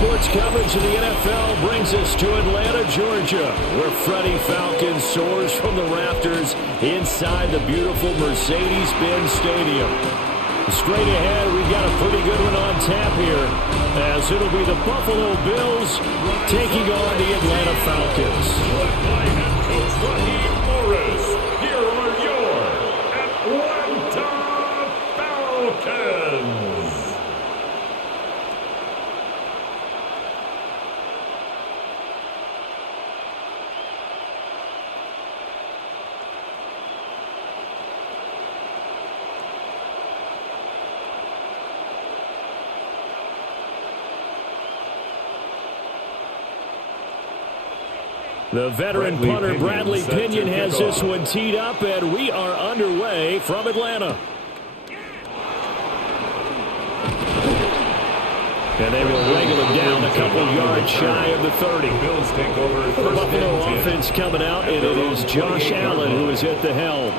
sports coverage of the NFL brings us to Atlanta, Georgia, where Freddie Falcons soars from the rafters inside the beautiful Mercedes-Benz Stadium. Straight ahead, we've got a pretty good one on tap here, as it'll be the Buffalo Bills taking on the Atlanta Falcons. Led by head coach Raheem Morris, here are your Atlanta Falcons. The veteran punter Bradley Pinion has this one teed up, and we are underway from Atlanta. And they will wrangle him down a couple yards shy of the 30. Bills take over The Buffalo offense coming out, and it is Josh Allen who is at the helm.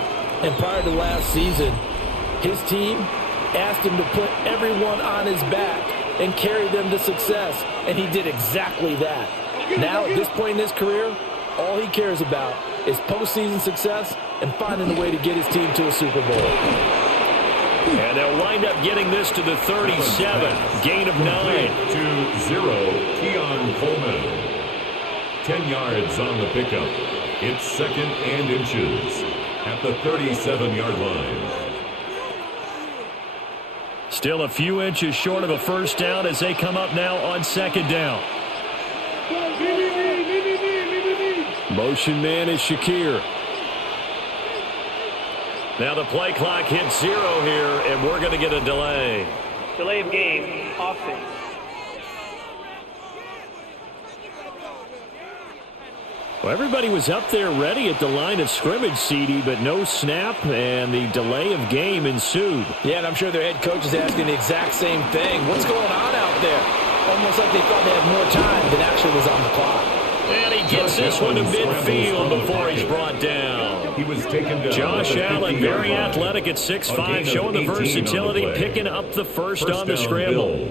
And prior to last season, his team asked him to put everyone on his back and carry them to success, and he did exactly that. Now, at this point in his career, all he cares about is postseason success and finding a way to get his team to a Super Bowl. And they'll wind up getting this to the 37. Gain of 9. 2-0, Keon Coleman. 10 yards on the pickup. It's 2nd and inches at the 37-yard line. Still a few inches short of a first down as they come up now on 2nd down. Motion man is Shakir. Now the play clock hits 0 here, and we're going to get a delay. Delay of game, offense. Well, everybody was up there ready at the line of scrimmage, CD, but no snap, and the delay of game ensued. Yeah, and I'm sure their head coach is asking the exact same thing. What's going on out there? Almost like they thought they had more time than actually was on the clock. And he gets this one to midfield before he's brought down. He was taken down. Josh Allen, very athletic at 6'5", showing the versatility, picking up the first on the scramble.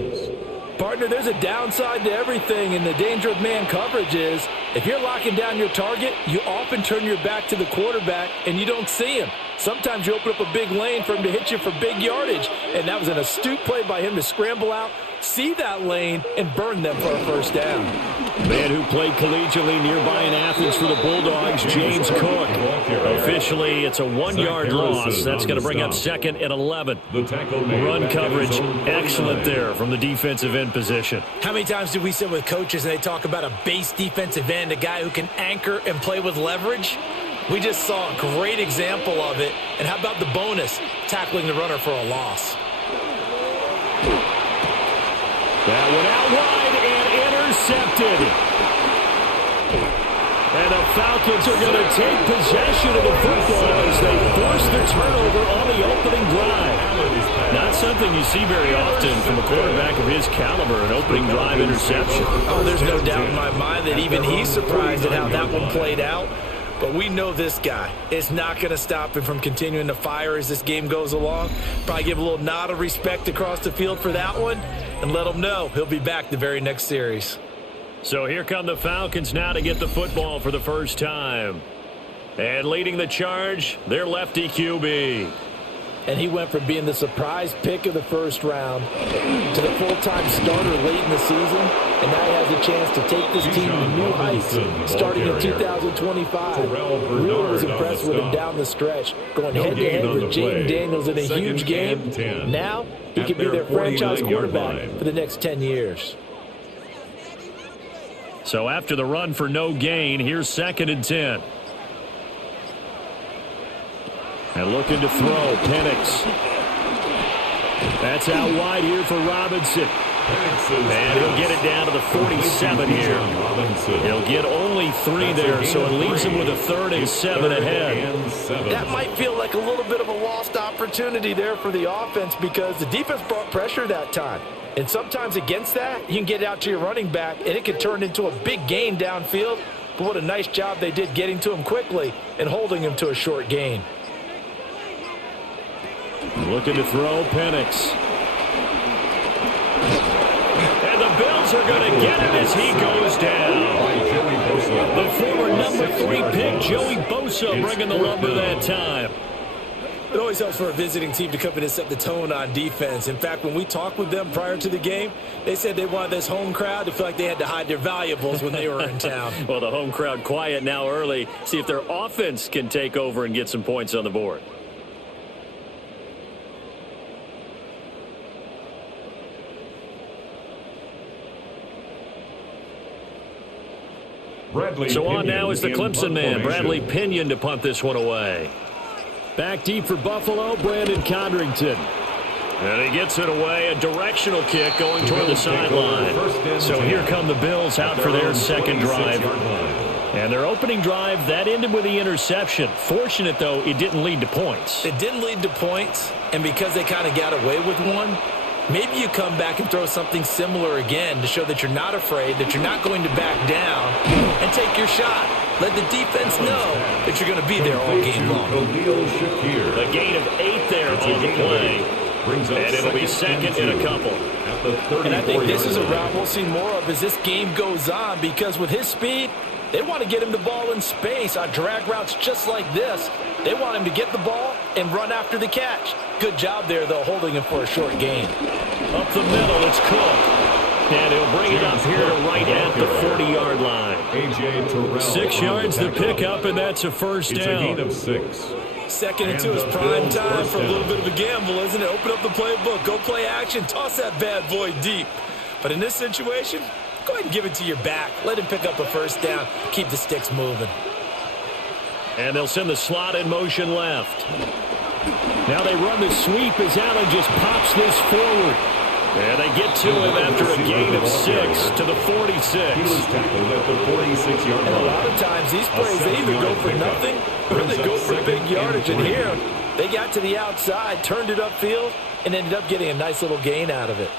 Partner, there's a downside to everything, and the danger of man coverage is if you're locking down your target, you often turn your back to the quarterback and you don't see him. Sometimes you open up a big lane for him to hit you for big yardage, and that was an astute play by him to scramble out, see that lane, and burn them for a first down. Man who played collegiately nearby in Athens for the Bulldogs, James Cook. Officially, it's a 1-yard loss. That's going to bring up 2nd and 11. Run coverage, excellent there from the defensive end position. How many times do we sit with coaches and they talk about a base defensive end, a guy who can anchor and play with leverage? We just saw a great example of it. And how about the bonus, tackling the runner for a loss? That one out wide and intercepted. And the Falcons are going to take possession of the football as they force the turnover on the opening drive. Not something you see very often from a quarterback of his caliber, an opening drive interception. Oh, there's no doubt in my mind that even he's surprised at how that one played out. But we know this guy is not going to stop him from continuing to fire as this game goes along. Probably give a little nod of respect across the field for that one and let him know he'll be back the very next series. So here come the Falcons now to get the football for the first time. And leading the charge, their lefty QB. And he went from being the surprise pick of the first round to the full-time starter late in the season. And now he has a chance to take this team to new heights starting in 2025. Really was impressed with him down the stretch, going head-to-head with Jaden Daniels in a huge game. Now he could be their franchise quarterback for the next 10 years. So after the run for no gain, here's 2nd and 10. And looking to throw, Penix. That's out wide here for Robinson. And he'll get it down to the 47 here. He'll get only 3 there, so it leaves him with a 3rd and 7 ahead. That might feel like a little bit of a lost opportunity there for the offense because the defense brought pressure that time. And sometimes against that, you can get out to your running back, and it can turn into a big gain downfield. But what a nice job they did getting to him quickly and holding him to a short gain. Looking to throw, Penix. And the Bills Bills are going to get him as he goes down. The former number 3 pick, Joey Bosa, bringing the lumber that time. It always helps for a visiting team to come in and set the tone on defense. In fact, when we talked with them prior to the game, they said they wanted this home crowd to feel like they had to hide their valuables when they were in town. Well, the home crowd quiet now early. See if their offense can take over and get some points on the board. So on now is the Clemson man, Bradley Pinion, to punt this one away. Back deep for Buffalo, Brandon Codrington. And he gets it away, a directional kick going toward the sideline. So here come the Bills out for their second drive. And their opening drive, that ended with the interception. Fortunate, though, it didn't lead to points. It didn't lead to points, and because they kind of got away with one, maybe you come back and throw something similar again to show that you're not afraid, that you're not going to back down, and take your shot. Let the defense know that you're going to be there all game long. A gain of 8 there on the play. And it'll be second in a couple. And I think this is a route we'll see more of as this game goes on, because with his speed, they want to get him the ball in space on drag routes just like this. They want him to get the ball and run after the catch. Good job there, though, holding him for a short gain. Up the middle, it's Cook. And he'll bring it up here to right at the 40-yard line. 6 yards the pickup, and that's a first down. It's a gain of 6. Second into his prime time for a little bit of a gamble, isn't it? Open up the playbook, go play action, toss that bad boy deep. But in this situation, go ahead and give it to your back. Let him pick up a first down. Keep the sticks moving. And they'll send the slot in motion left. Now they run the sweep as Allen just pops this forward. And they get to him after a gain of 6 to the 46. He was tackled at the 46-yard line. And a lot of times these plays, they either go for nothing or they go for big yardage. And here, they got to the outside, turned it upfield, and ended up getting a nice little gain out of it.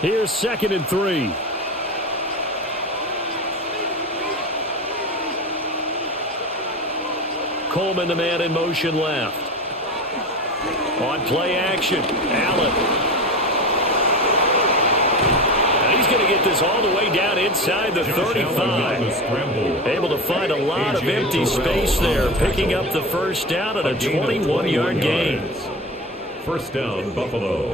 Here's 2nd and 3. Coleman, the man in motion left. On play action, Allen. He's going to get this all the way down inside the 35. Able to find a lot of empty space there, picking up the first down at a 21-yard gain. First down, Buffalo.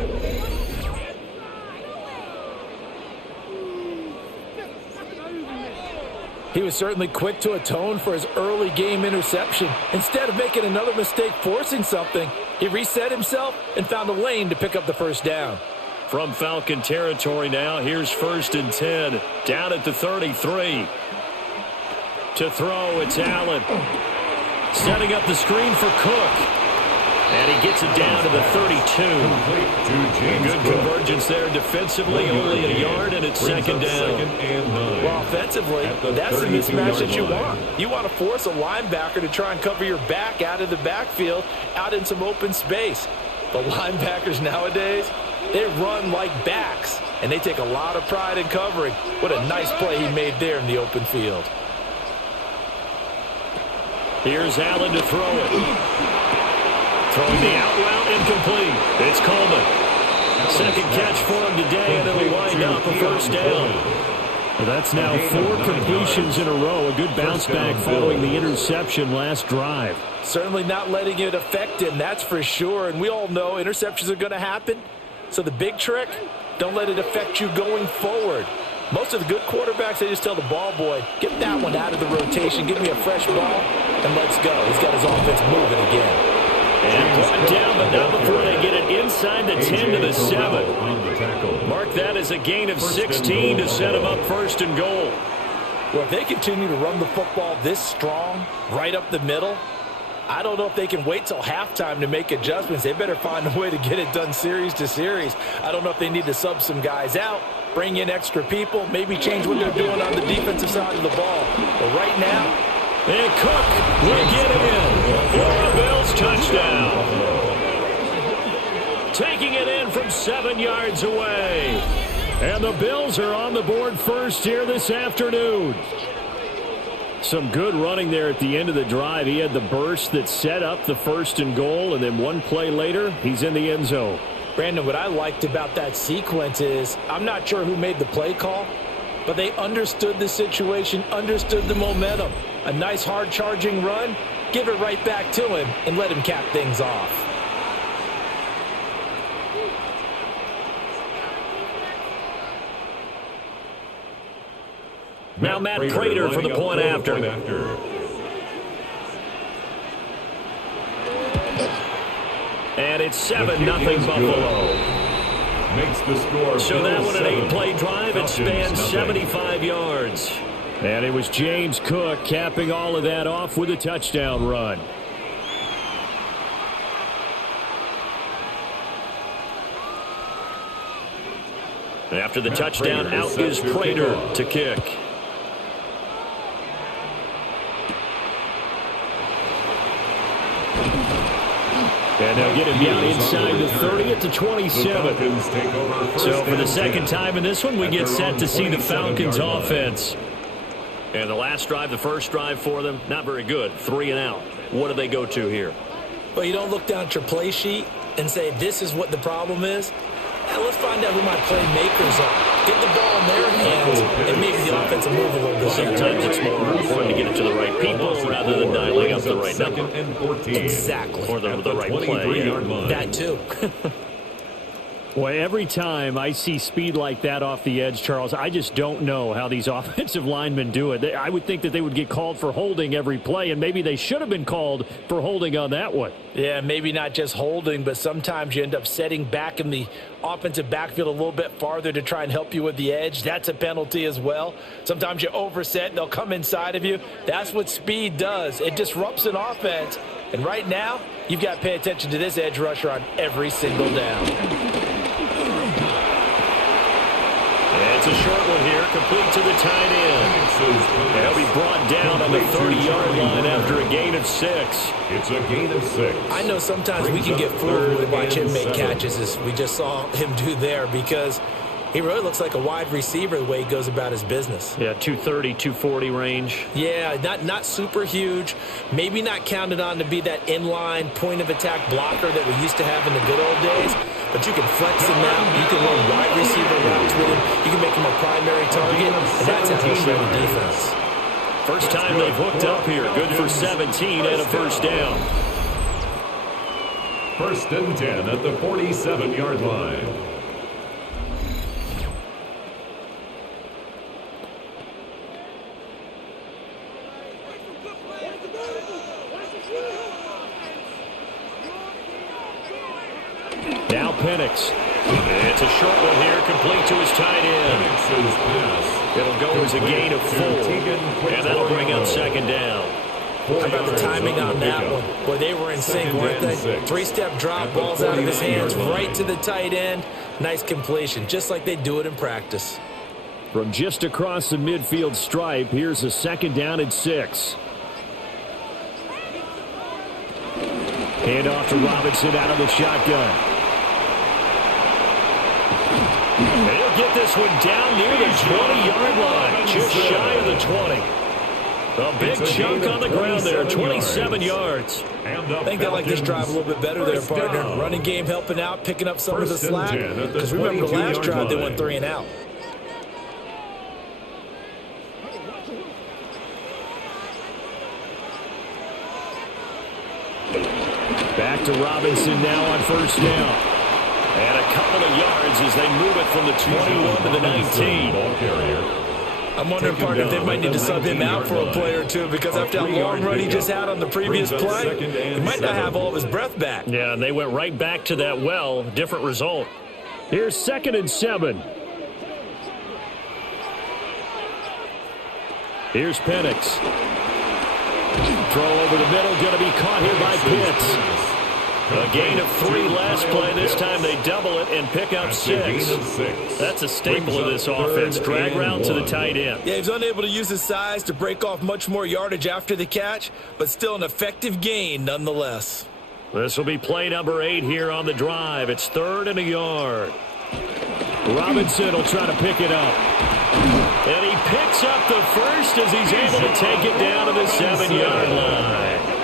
He was certainly quick to atone for his early game interception. Instead of making another mistake forcing something, he reset himself and found a lane to pick up the first down. From Falcon territory now, here's 1st and 10, down at the 33. To throw, it's Allen. Setting up the screen for Cook. And he gets it down to the 32. Good convergence there defensively, only a yard, and it's 2nd down. Well, offensively, that's the mismatch that you want. You want to force a linebacker to try and cover your back out of the backfield, out in some open space. The linebackers nowadays, they run like backs, and they take a lot of pride in covering. What a nice play he made there in the open field. Here's Allen to throw it. Throwing the out route incomplete. It's Coleman. 2nd catch for him today, and it'll wind up a first down. Well, that's now 4 completions in a row. A good bounce back following the interception last drive. Certainly not letting it affect him, that's for sure. And we all know interceptions are going to happen. So the big trick, don't let it affect you going forward. Most of the good quarterbacks, they just tell the ball boy, get that one out of the rotation, give me a fresh ball, and let's go. He's got his offense moving again. And brought down, but not before they get it inside the 10 to the 7. Mark that as a gain of 16 to set him up 1st and goal. Well, if they continue to run the football this strong, right up the middle, I don't know if they can wait till halftime to make adjustments. They better find a way to get it done series to series. I don't know if they need to sub some guys out, bring in extra people, maybe change what they're doing on the defensive side of the ball. But right now, and Cook will get it in for a Bills touchdown. Taking it in from 7 yards away. And the Bills are on the board first here this afternoon. Some good running there at the end of the drive. He had the burst that set up the 1st and goal, and then one play later, he's in the end zone. Brandon, what I liked about that sequence is I'm not sure who made the play call, but they understood the situation, understood the momentum. A nice hard charging run, give it right back to him and let him cap things off. Now Matt Prater for the point after. And it's 7-0 Buffalo. Makes the score. So that one an 8-play drive. It spans 75 yards. And it was James Cook capping all of that off with a touchdown run. After the touchdown, out is Prater to kick. And they'll get him down inside the 30 at the 27. So for the second time in this one, we get set to see the Falcons offense. And the last drive, the first drive for them, not very good. 3 and out. What do they go to here? Well, you don't look down at your play sheet and say, this is what the problem is. Now let's find out who my playmakers are. Get the ball in their hands and maybe the offensive move a little bit. Sometimes it's more important to get it to the right people rather than dialing up the right number. Exactly. Or the right play. Yeah. That too. Boy, every time I see speed like that off the edge, Charles, I just don't know how these offensive linemen do it. I would think that they would get called for holding every play, and maybe they should have been called for holding on that one. Yeah, maybe not just holding, but sometimes you end up setting back in the offensive backfield a little bit farther to try and help you with the edge. That's a penalty as well. Sometimes you overset, they'll come inside of you. That's what speed does. It disrupts an offense. And right now, you've got to pay attention to this edge rusher on every single down. It's a short one here, complete to the tight end. He'll be brought down on the 30-yard line after a gain of 6. It's a gain of 6. I know sometimes we can get fooled when we watch him make catches, as we just saw him do there, because he really looks like a wide receiver the way he goes about his business. Yeah, 230, 240 range. Yeah, not super huge. Maybe not counted on to be that inline point-of-attack blocker that we used to have in the good old days. But you can flex him now. You can run wide receiver routes with him. You can make him a primary target, and that's how he'll show the defense. First time they've hooked up here. Good for 17 and a first down. 1st and 10 at the 47-yard line. Now Penix. It's a short one here, complete to his tight end. It'll go as a gain of 4, and that'll bring up 2nd down. How about the timing on that one? Boy, they were in sync, weren't they? 3-step drop, balls out of his hands, right to the tight end. Nice completion, just like they do it in practice. From just across the midfield stripe, here's a 2nd down and 6. Hand off to Robinson out of the shotgun. They'll get this one down near the 20-yard line, just shy of the 20. A big chunk on the ground there, 27 yards. I think they like this drive a little bit better there, partner. Running game helping out, picking up some of the slack. Because remember the last drive, they went 3 and out. Back to Robinson now on 1st down. And a couple of yards as they move it from the 21 to the 19. I'm wondering, partner, if they might need to sub him out for a play or two, because after that long run he just had on the previous play, he might not have all of his breath back. Yeah, and they went right back to that well. Different result. Here's 2nd and 7. Here's Penix. Throw over the middle, going to be caught here by Pitts. A gain of 3 last play. This time they double it and pick up 6. That's a staple of this offense. Drag route to the tight end. Yeah, he's unable to use his size to break off much more yardage after the catch, but still an effective gain nonetheless. This will be play number 8 here on the drive. It's 3rd and a yard. Robinson will try to pick it up. And he picks up the first as he's able to take it down to the 7-yard line.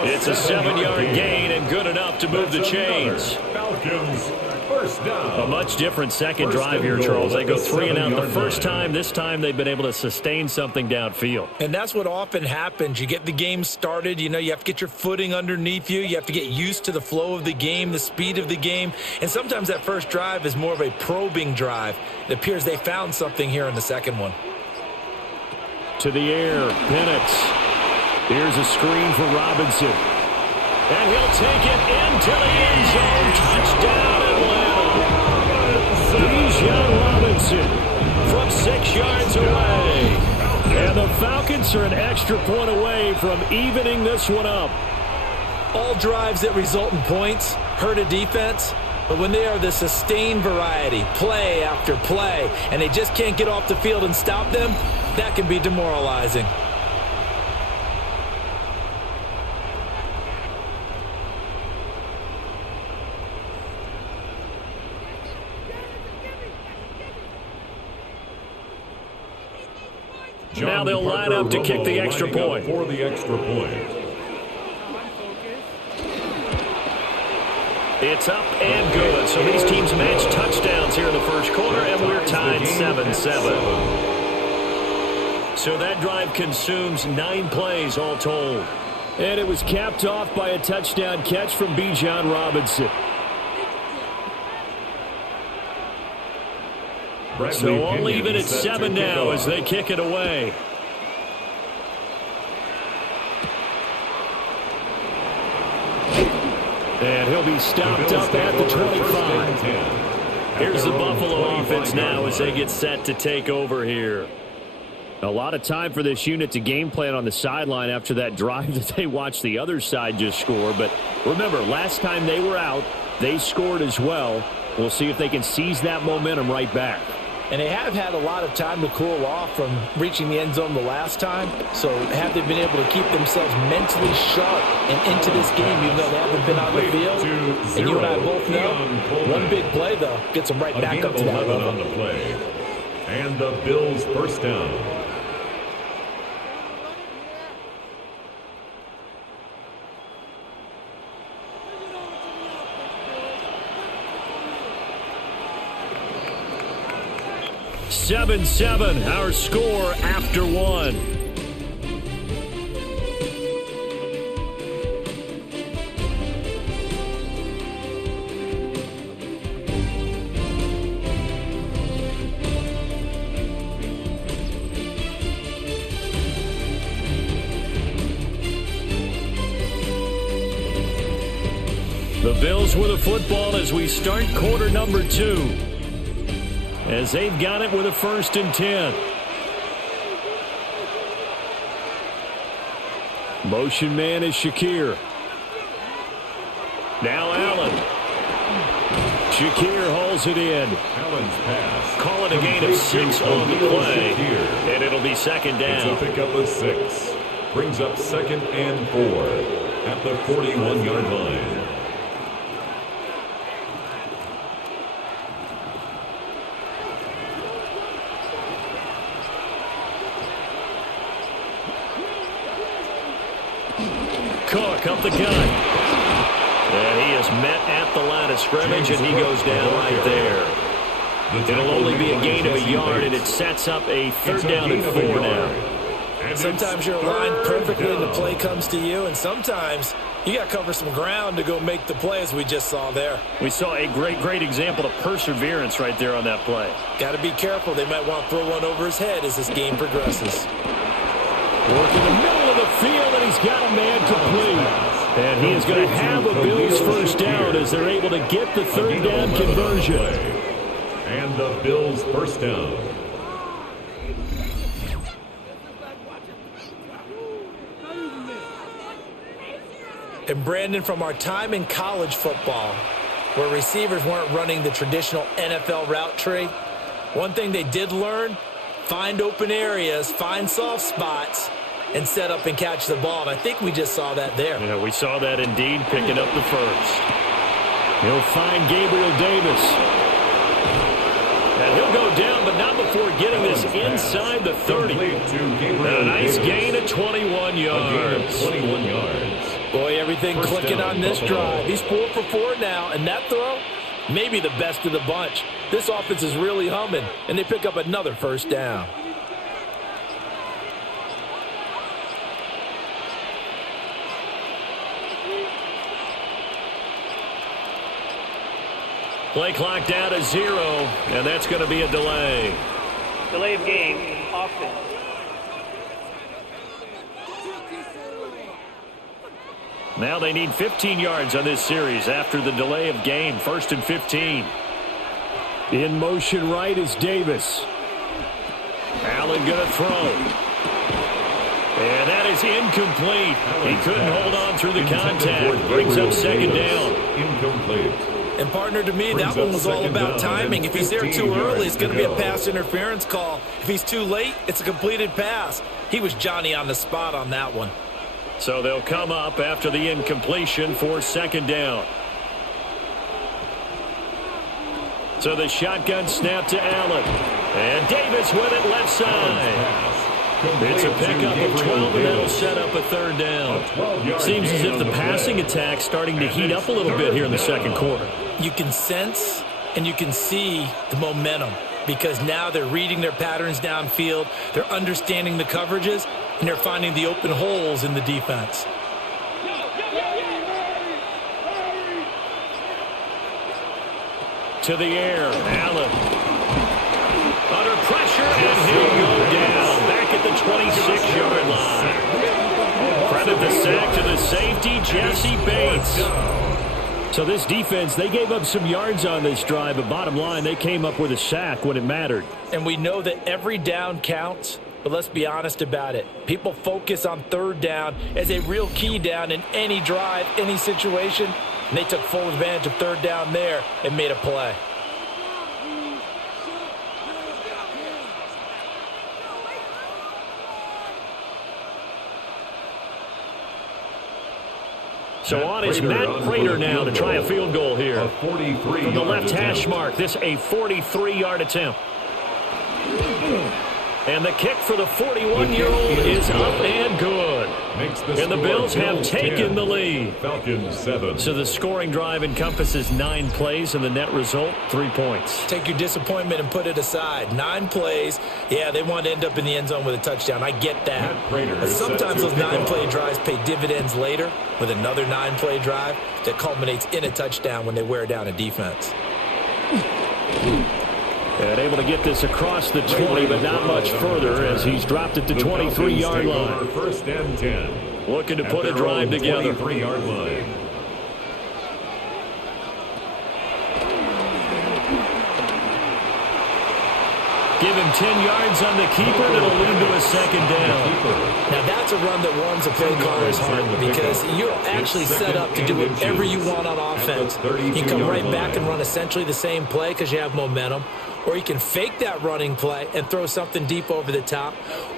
It's a 7-yard gain and good enough to move the chains. Falcons First down. A much different second drive here, Charles. They go 3 and out the first time. This time they've been able to sustain something downfield. And that's what often happens. You get the game started. You know, you have to get your footing underneath you. You have to get used to the flow of the game, the speed of the game. And sometimes that first drive is more of a probing drive. It appears they found something here in the second one. To the air, Penix. Here's a screen for Robinson. And he'll take it into the end zone. Touchdown, Atlanta. Bijan Robinson from 6 yards away. And the Falcons are an extra point away from evening this one up. All drives that result in points hurt a defense, but when they are the sustained variety, play after play, and they just can't get off the field and stop them, that can be demoralizing. Now they'll line up to kick the extra point. For the extra point. It's up and good. So these teams match touchdowns here in the first quarter, and we're tied 7-7. So that drive consumes 9 plays all told. And it was capped off by a touchdown catch from Bijan Robinson. So only even at 7 now as they kick it away. And he'll be stopped up at the 25. Here's the Buffalo offense now as they get set to take over here. A lot of time for this unit to game plan on the sideline after that drive that they watched the other side just score. But remember, last time they were out, they scored as well. We'll see if they can seize that momentum right back. And they have had a lot of time to cool off from reaching the end zone the last time. So have they been able to keep themselves mentally sharp and into this game, even though they haven't been on the field? And you and I both know, one big play, though, gets them right back up to that level. On the play. And the Bills first down. Seven, our score after 1. The Bills with the football as we start quarter number 2. As they've got it with a 1st and 10. Motion man is Shakir. Now Allen. Shakir hauls it in. Allen's pass. Call it a gain of 6 on the play. And it'll be 2nd down. It's a pickup of 6. Brings up 2nd and 4 at the 41-yard line. Cook up the gun. And he is met at the line of scrimmage, and he goes down right there. It'll only be a gain of a yard, and it sets up a 3rd down and 4 now. Sometimes you're aligned perfectly and the play comes to you, and sometimes you got to cover some ground to go make the play, as we just saw there. We saw a great example of perseverance right there on that play. Got to be careful. They might want to throw one over his head as this game progresses. Work in the middle of the field, and he's got a man complete. And he is going to have a Bills first down as they're able to get the 3rd down conversion. And the Bills first down. And Brandon, from our time in college football, where receivers weren't running the traditional NFL route tree, one thing they did learn, find open areas, find soft spots, and set up and catch the ball. And I think we just saw that there. Yeah, we saw that indeed, picking up the 1st. He'll find Gabriel Davis. And he'll go down, but not before getting this inside the 30. A nice gain of 21 yards. 21 yards. Boy, everything clicking on this drive. He's 4 for 4 now, and that throw, maybe the best of the bunch. This offense is really humming, and they pick up another first down. Play clock down to 0, and that's going to be a delay. Delay of game, offense. Now they need 15 yards on this series after the delay of game. 1st and 15. In motion right is Davis. Allen going to throw. And that is incomplete. He couldn't hold on through the contact. Brings up 2nd down. Incomplete. And partner, to me, that one was all about timing. If he's there too early, it's going to be a pass interference call. If he's too late, it's a completed pass. He was Johnny on the spot on that one. So they'll come up after the incompletion for 2nd down. So the shotgun snap to Allen. And Davis with it left side. It's a pickup of 12, and that'll set up a 3rd down. Seems as if the passing attack's starting to heat up a little bit here in the 2nd quarter. You can sense and you can see the momentum because now they're reading their patterns downfield, they're understanding the coverages, and they're finding the open holes in the defense. To the air, Allen. Under pressure, and he'll go down. Back at the 26-yard line. Credit the sack to the safety, Jesse Bates. So this defense, they gave up some yards on this drive, but bottom line, they came up with a sack when it mattered. And we know that every down counts, but let's be honest about it. People focus on 3rd down as a real key down in any drive, any situation, and they took full advantage of 3rd down there and made a play. So on is Matt Prater now to try a field goal here. From the left hash mark, this a 43-yard attempt. And the kick for the 41-year-old is up and good. And the Bills have taken the lead. Falcons 7. So the scoring drive encompasses 9 plays, and the net result, 3 points. Take your disappointment and put it aside. 9 plays. Yeah, they want to end up in the end zone with a touchdown. I get that. But sometimes those 9-play drives pay dividends later with another 9-play drive that culminates in a touchdown when they wear down a defense. And able to get this across the 20, but not much further as he's dropped it to 23-yard line. 1st and 10. Looking to put a drive together. 23-yard line. Give him 10 yards on the keeper, and it'll lead to a 2nd down. Now that's a run that warms a play caller's heart because you're actually set up to do whatever you want on offense. You can come right back and run essentially the same play because you have momentum, or you can fake that running play and throw something deep over the top,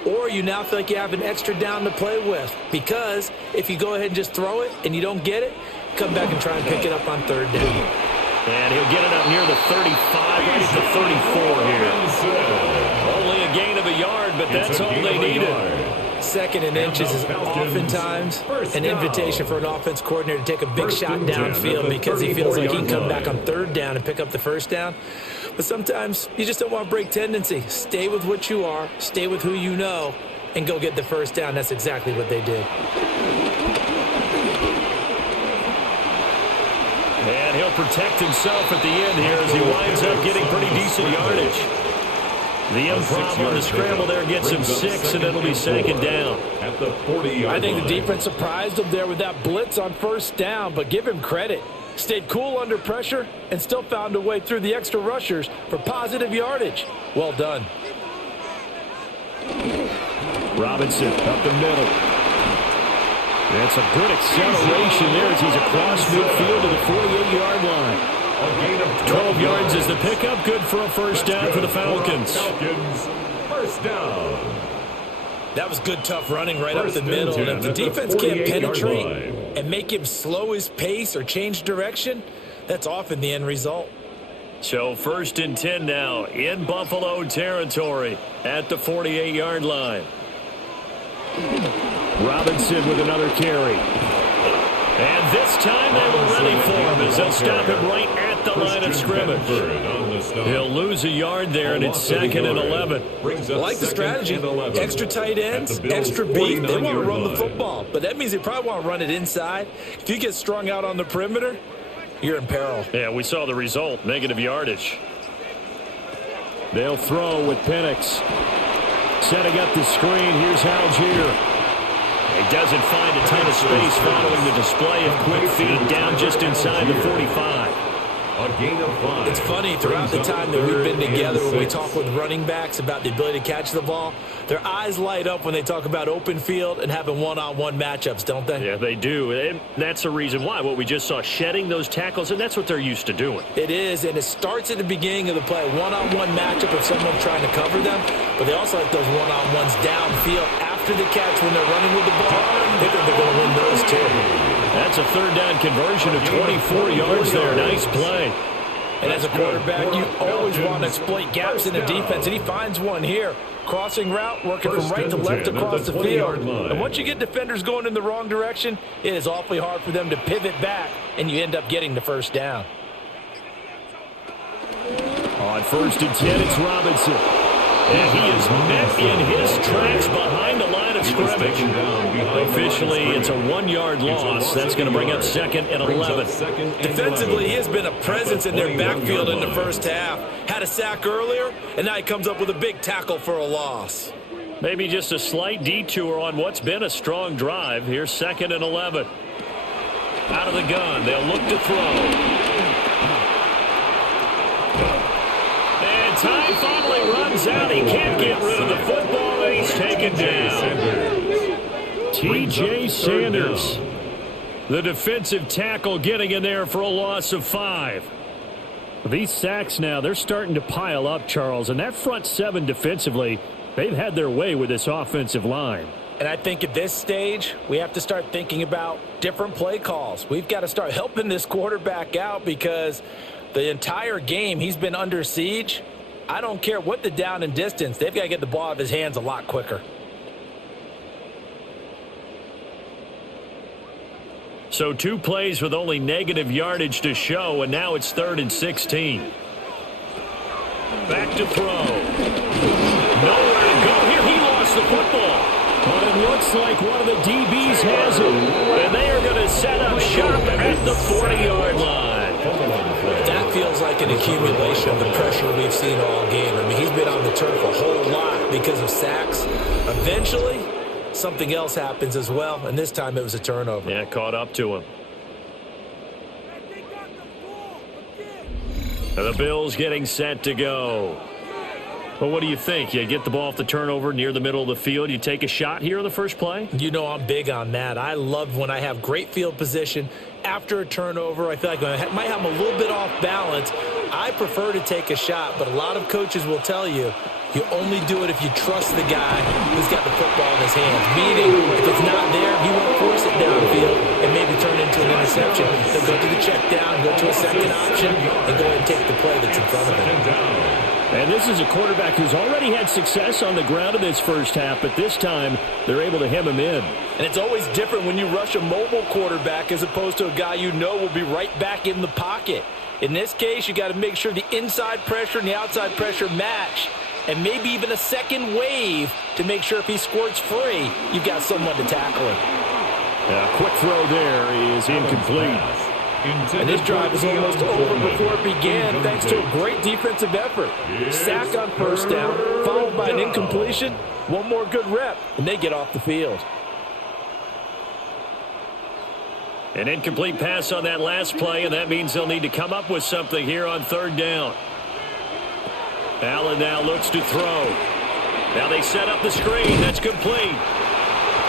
or you now feel like you have an extra down to play with because if you go ahead and just throw it and you don't get it, come back and try and pick it up on 3rd down. And he'll get it up near the 35, right at the 34 here. Only a gain of a yard, but that's all they needed. 2nd and inches is oftentimes an invitation for an offense coordinator to take a big shot downfield because he feels like he can come back on 3rd down and pick up the 1st down. But sometimes you just don't want to break tendency. Stay with what you are, stay with who you know, and go get the 1st down. That's exactly what they did. And he'll protect himself at the end here as he winds up getting pretty decent yardage. The improv on the scramble there gets him 6, and it'll be 2nd down. At the 40-yard line. I think the defense surprised him there with that blitz on 1st down, but give him credit. Stayed cool under pressure and still found a way through the extra rushers for positive yardage. Well done. Robinson up the middle. That's a good acceleration there as he's across midfield to the 48-yard line. 12 yards is the pickup. Good for a 1st down for the Falcons. 1st down. That was good, tough running right up the middle. And if the defense can't penetrate and make him slow his pace or change direction, that's often the end result. So 1st and 10 now in Buffalo territory at the 48-yard line. Robinson with another carry. And this time they were ready for him as they'll stop him right at at the line of scrimmage. He'll lose a yard there, and it's 2nd and 11. I like the strategy. Extra tight ends, extra beef. They want to run the football, but that means they probably want to run it inside. If you get strung out on the perimeter, you're in peril. Yeah, we saw the result, negative yardage. They'll throw with Penix. Setting up the screen, here's Algier. He doesn't find a ton of space following the display of quick feet down just inside the 45. A gain of 5. It's funny, throughout the time that we've been together, when we talk with running backs about the ability to catch the ball, their eyes light up when they talk about open field and having one-on-one matchups, don't they? Yeah, they do. And that's the reason why. What we just saw, shedding those tackles, and that's what they're used to doing. It is, and it starts at the beginning of the play. One-on-one matchup of someone trying to cover them, but they also like those one-on-ones downfield after the catch when they're running with the ball. They think they're going to win those too. That's a third down conversion of 24 yards there. Nice play. And as a quarterback, you always want to exploit gaps in the defense, and he finds one here. Crossing route, working from right to left across the field. And once you get defenders going in the wrong direction, it is awfully hard for them to pivot back, and you end up getting the first down. On 1st and 10, it's Robinson. And he is met in his tracks behind the line of scrimmage. Officially, it's a 1-yard loss. That's going to bring up 2nd and 11. Defensively, he has been a presence in their backfield in the first half. Had a sack earlier, and now he comes up with a big tackle for a loss. Maybe just a slight detour on what's been a strong drive. Here's 2nd and 11. Out of the gun, they'll look to throw. Ty finally runs out. He can't get rid of the football, and he's taken down. T.J. Sanders, the defensive tackle, getting in there for a loss of 5. These sacks now, they're starting to pile up, Charles, and that front 7 defensively, they've had their way with this offensive line. And I think at this stage, we have to start thinking about different play calls. We've got to start helping this quarterback out because the entire game he's been under siege. I don't care what the down and distance. They've got to get the ball out of his hands a lot quicker. So 2 plays with only negative yardage to show, and now it's 3rd and 16. Back to throw. Nowhere to go here. He lost the football. But it looks like one of the DBs has it. And they are going to set up shop at the 40-yard line. That feels like an accumulation of the pressure we've seen all game. I mean, he's been on the turf a whole lot because of sacks. Eventually, something else happens as well, and this time it was a turnover. Yeah, caught up to him. And the Bills getting set to go. Well, what do you think? You get the ball off the turnover near the middle of the field. You take a shot here on the first play? You know I'm big on that. I love when I have great field position. After a turnover, I feel like I might have them a little bit off balance. I prefer to take a shot, but a lot of coaches will tell you, you only do it if you trust the guy who's got the football in his hands. Meaning, if it's not there, he won't force it downfield and maybe turn it into an interception. They'll go to the check down, go to a second option, and go ahead and take the play that's in front of him. And this is a quarterback who's already had success on the ground in this first half, but this time they're able to hem him in. And it's always different when you rush a mobile quarterback as opposed to a guy you know will be right back in the pocket. In this case, you got to make sure the inside pressure and the outside pressure match, and maybe even a second wave to make sure if he squirts free, you've got someone to tackle him. A quick throw there is incomplete. And this drive is almost over before it began thanks to a great defensive effort. Sack on first down, followed by an incompletion. One more good rep, and they get off the field. An incomplete pass on that last play, and that means they'll need to come up with something here on 3rd down. Allen now looks to throw. Now they set up the screen. That's complete.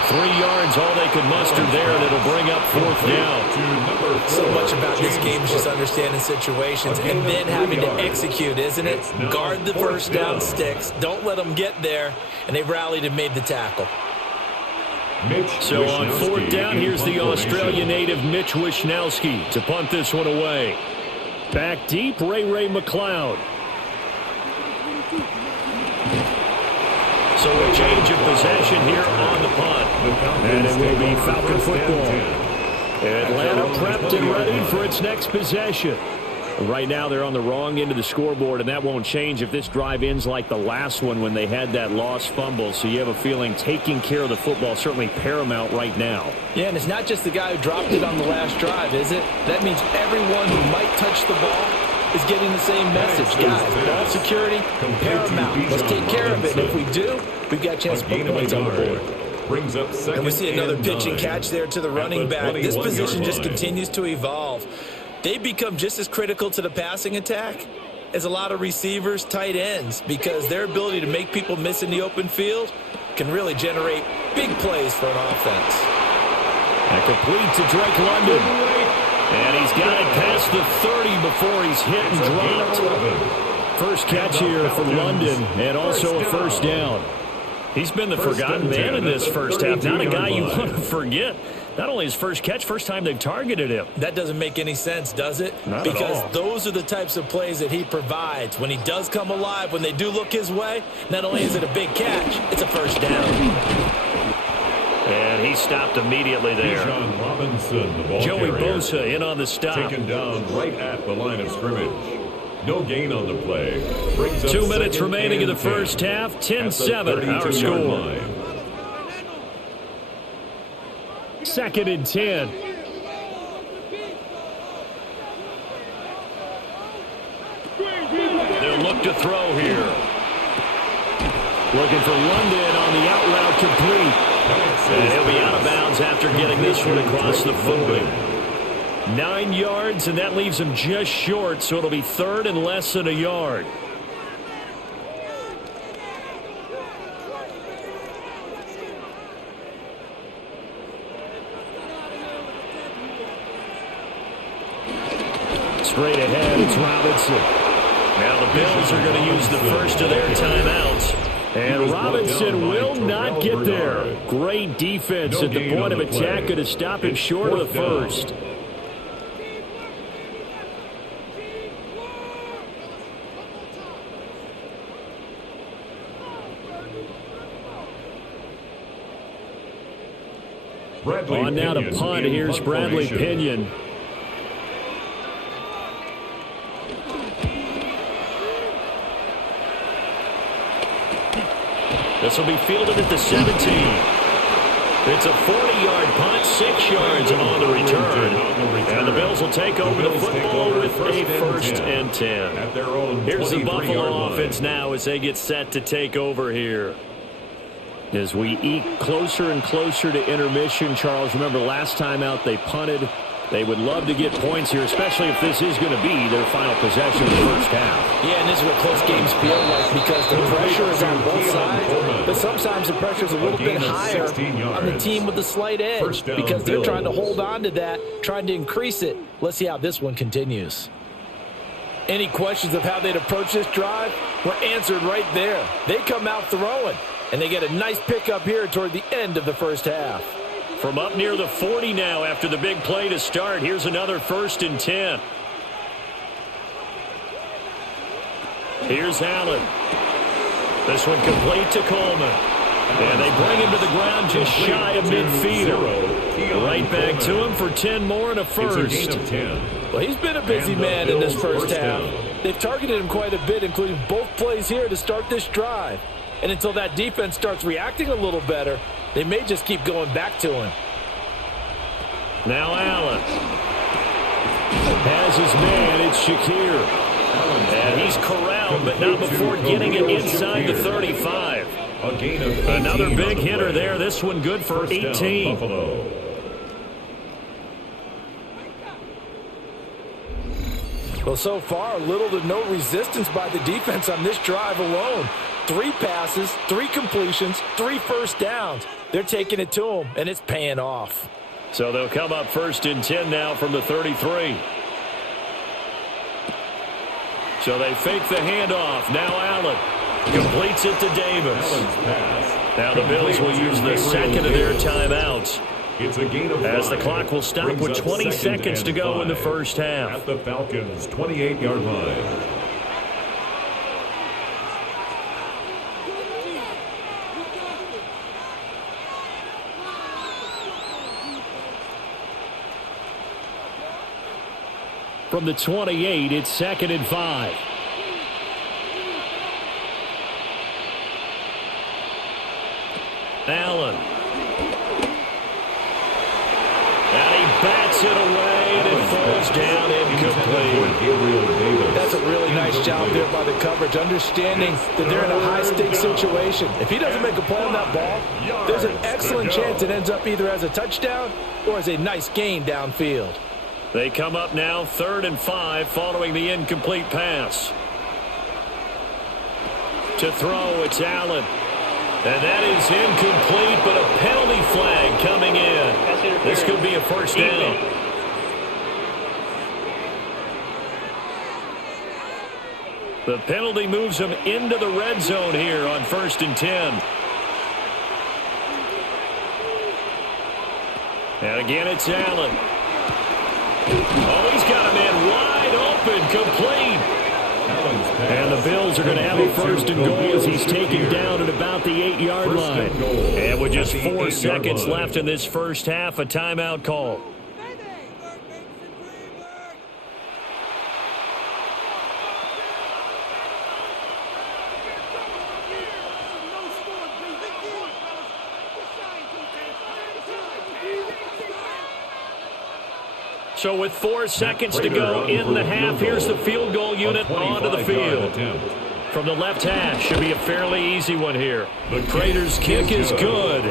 3 yards, all they could muster there, and it'll bring up 4th down. So much about this game is just understanding situations and then having to execute, isn't it? Guard the first down sticks. Don't let them get there, and they've rallied and made the tackle. So on 4th down, here's the Australia native Mitch Wishnowsky to punt this one away. Back deep, Ray McLeod. So a change of possession here on the punt. And it will be Falcon football. Atlanta prepped and ready for its next possession. Right now they're on the wrong end of the scoreboard, and that won't change if this drive ends like the last one when they had that lost fumble. So you have a feeling taking care of the football certainly paramount right now. Yeah, and it's not just the guy who dropped it on the last drive, is it? That means everyone who might touch the ball is getting the same message. Guys, ball security, paramount. Let's take care of it. And if we do, we've got a chance to put points on the board. Brings up second and we see another pitch and 9 catch there to the running back. This position just continues to evolve. They become just as critical to the passing attack as a lot of receivers, tight ends, because their ability to make people miss in the open field can really generate big plays for an offense. And complete to Drake London. And he's got it past the 30 before he's hit and dropped. First catch here for London, and also a first down. He's been the forgotten man in this first half. Not a guy you want to forget. Not only his first catch, first time they've targeted him. That doesn't make any sense, does it? Not because at all. Those are the types of plays that he provides. When he does come alive, when they do look his way, not only is it a big catch, it's a first down. And he stopped immediately there. John Robinson, the ball Joey carrier, Bosa in on the stop. taken down right at the line of scrimmage. No gain on the play. Brings up 2 minutes second remaining in the and 10 first half. at the 10-7 our 32-yard score. line. Second and 10. They'll look to throw here. Looking for London on the out route complete. And he'll be out of bounds after getting this one across the 40. 9 yards, and that leaves him just short, so it'll be third and less than a yard. Straight ahead, it's Robinson. Now the Bills are going to use the first of their timeouts. And Robinson will not get there. Great defense at the point of attack. Going to stop him short of the first. On now to punt. Here's Bradley Pinion. This will be fielded at the 17. It's a 40-yard punt, 6 yards on the return. And the Bills will take over the football with a first and 10. Here's the Buffalo offense now as they get set to take over here. As we eke closer and closer to intermission, Charles, remember last time out they punted. They would love to get points here, especially if this is going to be their final possession of the first half. Yeah, and this is what close games feel like because the pressure is on both sides, but sometimes the pressure is a little bit higher on the team with the slight edge because they're trying to hold on to that, trying to increase it. Let's see how this one continues. Any questions of how they'd approach this drive were answered right there. They come out throwing, and they get a nice pickup here toward the end of the first half. From up near the 40 now after the big play to start. Here's another first and 10. Here's Allen. This one complete to Coleman. And they bring him to the ground just shy of midfield. Right back to him for 10 more and a first. Well, he's been a busy man in this first half. They've targeted him quite a bit, including both plays here to start this drive. And until that defense starts reacting a little better, they may just keep going back to him. Now Allen has his man. It's Shakir. And he's corralled, but not before getting it inside the 35. Another big hitter there. This one good for 18. Well, so far, little to no resistance by the defense on this drive alone. 3 passes, 3 completions, 3 first downs. They're taking it to him, and it's paying off. So they'll come up first and 10 now from the 33. So they fake the handoff. Now Allen completes it to Davis. Now the Bills will use the second of their timeouts. It's a gain of 5. As the clock will stop with 20 seconds to go in the first half. At the Falcons' 28-yard line. from the 28. It's 2nd and 5. Allen. And he bats it away, and it falls down incomplete. That's a really nice job there by the coverage, understanding that they're in a high-stakes situation. If he doesn't make a play on that ball, there's an excellent chance it ends up either as a touchdown or as a nice gain downfield. They come up now 3rd and 5 following the incomplete pass. To throw, it's Allen. And that is incomplete, but a penalty flag coming in. This could be a first down. The penalty moves them into the red zone here on 1st and 10. And again, it's Allen. Oh, he's got a man wide open, complete. And the Bills are going to have a 1st and goal as he's taken down at about the 8-yard line. And with just 4 seconds left in this first half, a timeout call. So with 4 seconds to go in the half, here's the field goal unit onto the field. From the left hash, should be a fairly easy one here. The Raiders' kick is good.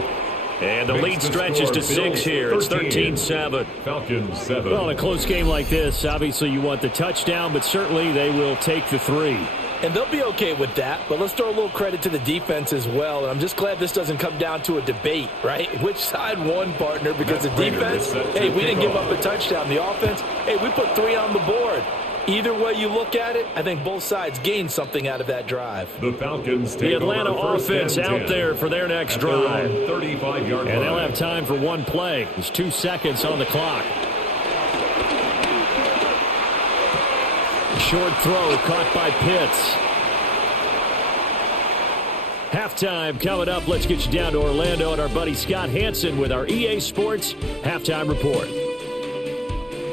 And the lead stretches to 6 here. It's 13-7. Falcons 7. Well, in a close game like this, obviously you want the touchdown, but certainly they will take the 3. And they'll be okay with that, but let's throw a little credit to the defense as well. And I'm just glad this doesn't come down to a debate, right? Which side won, partner? Because the defense, hey, we didn't give up a touchdown. The offense, hey, we put 3 on the board. Either way you look at it, I think both sides gained something out of that drive. The Falcons take the Atlanta offense out there for their next drive. 35-yard and they'll have time for one play. There's 2 seconds on the clock. Short throw caught by Pitts. Halftime coming up. Let's get you down to Orlando and our buddy Scott Hansen with our EA Sports Halftime Report.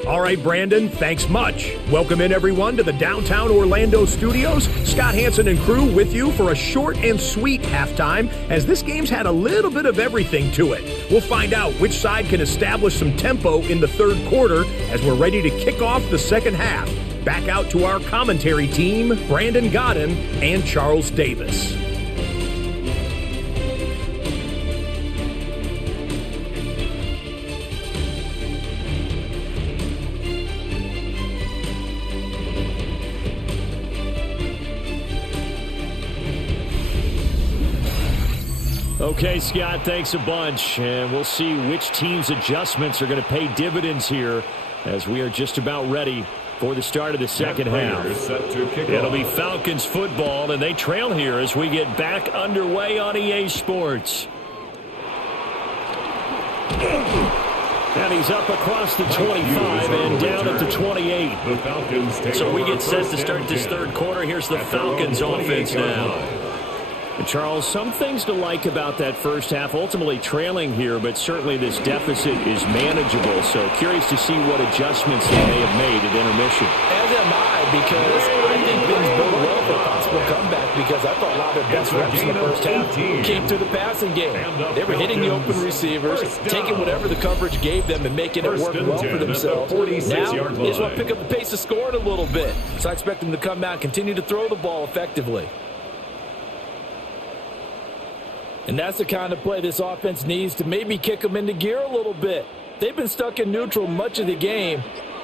All right, Brandon, thanks much. Welcome in, everyone, to the downtown Orlando studios. Scott Hansen and crew with you for a short and sweet halftime, as this game's had a little bit of everything to it. We'll find out which side can establish some tempo in the 3rd quarter as we're ready to kick off the second half. Back out to our commentary team, Brandon Godden and Charles Davis. Okay, Scott, thanks a bunch. And we'll see which team's adjustments are going to pay dividends here as we are just about ready for the start of the second half. It'll be Falcons football, and they trail here as we get back underway on EA Sports. And he's up across the 25 and down at the 28. So we get set to start this 3rd quarter. Here's the Falcons offense now. Charles, some things to like about that first half, ultimately trailing here, but certainly this deficit is manageable. So curious to see what adjustments they may have made at intermission. As am I, because I think things bode well for a possible comeback, because I thought a lot of their best reps in the first half came through the passing game. They were hitting the open receivers, taking whatever the coverage gave them and making it work well for themselves. Now, they just want to pick up the pace of scoring a little bit. So I expect them to come out and continue to throw the ball effectively. And that's the kind of play this offense needs to maybe kick them into gear a little bit. They've been stuck in neutral much of the game.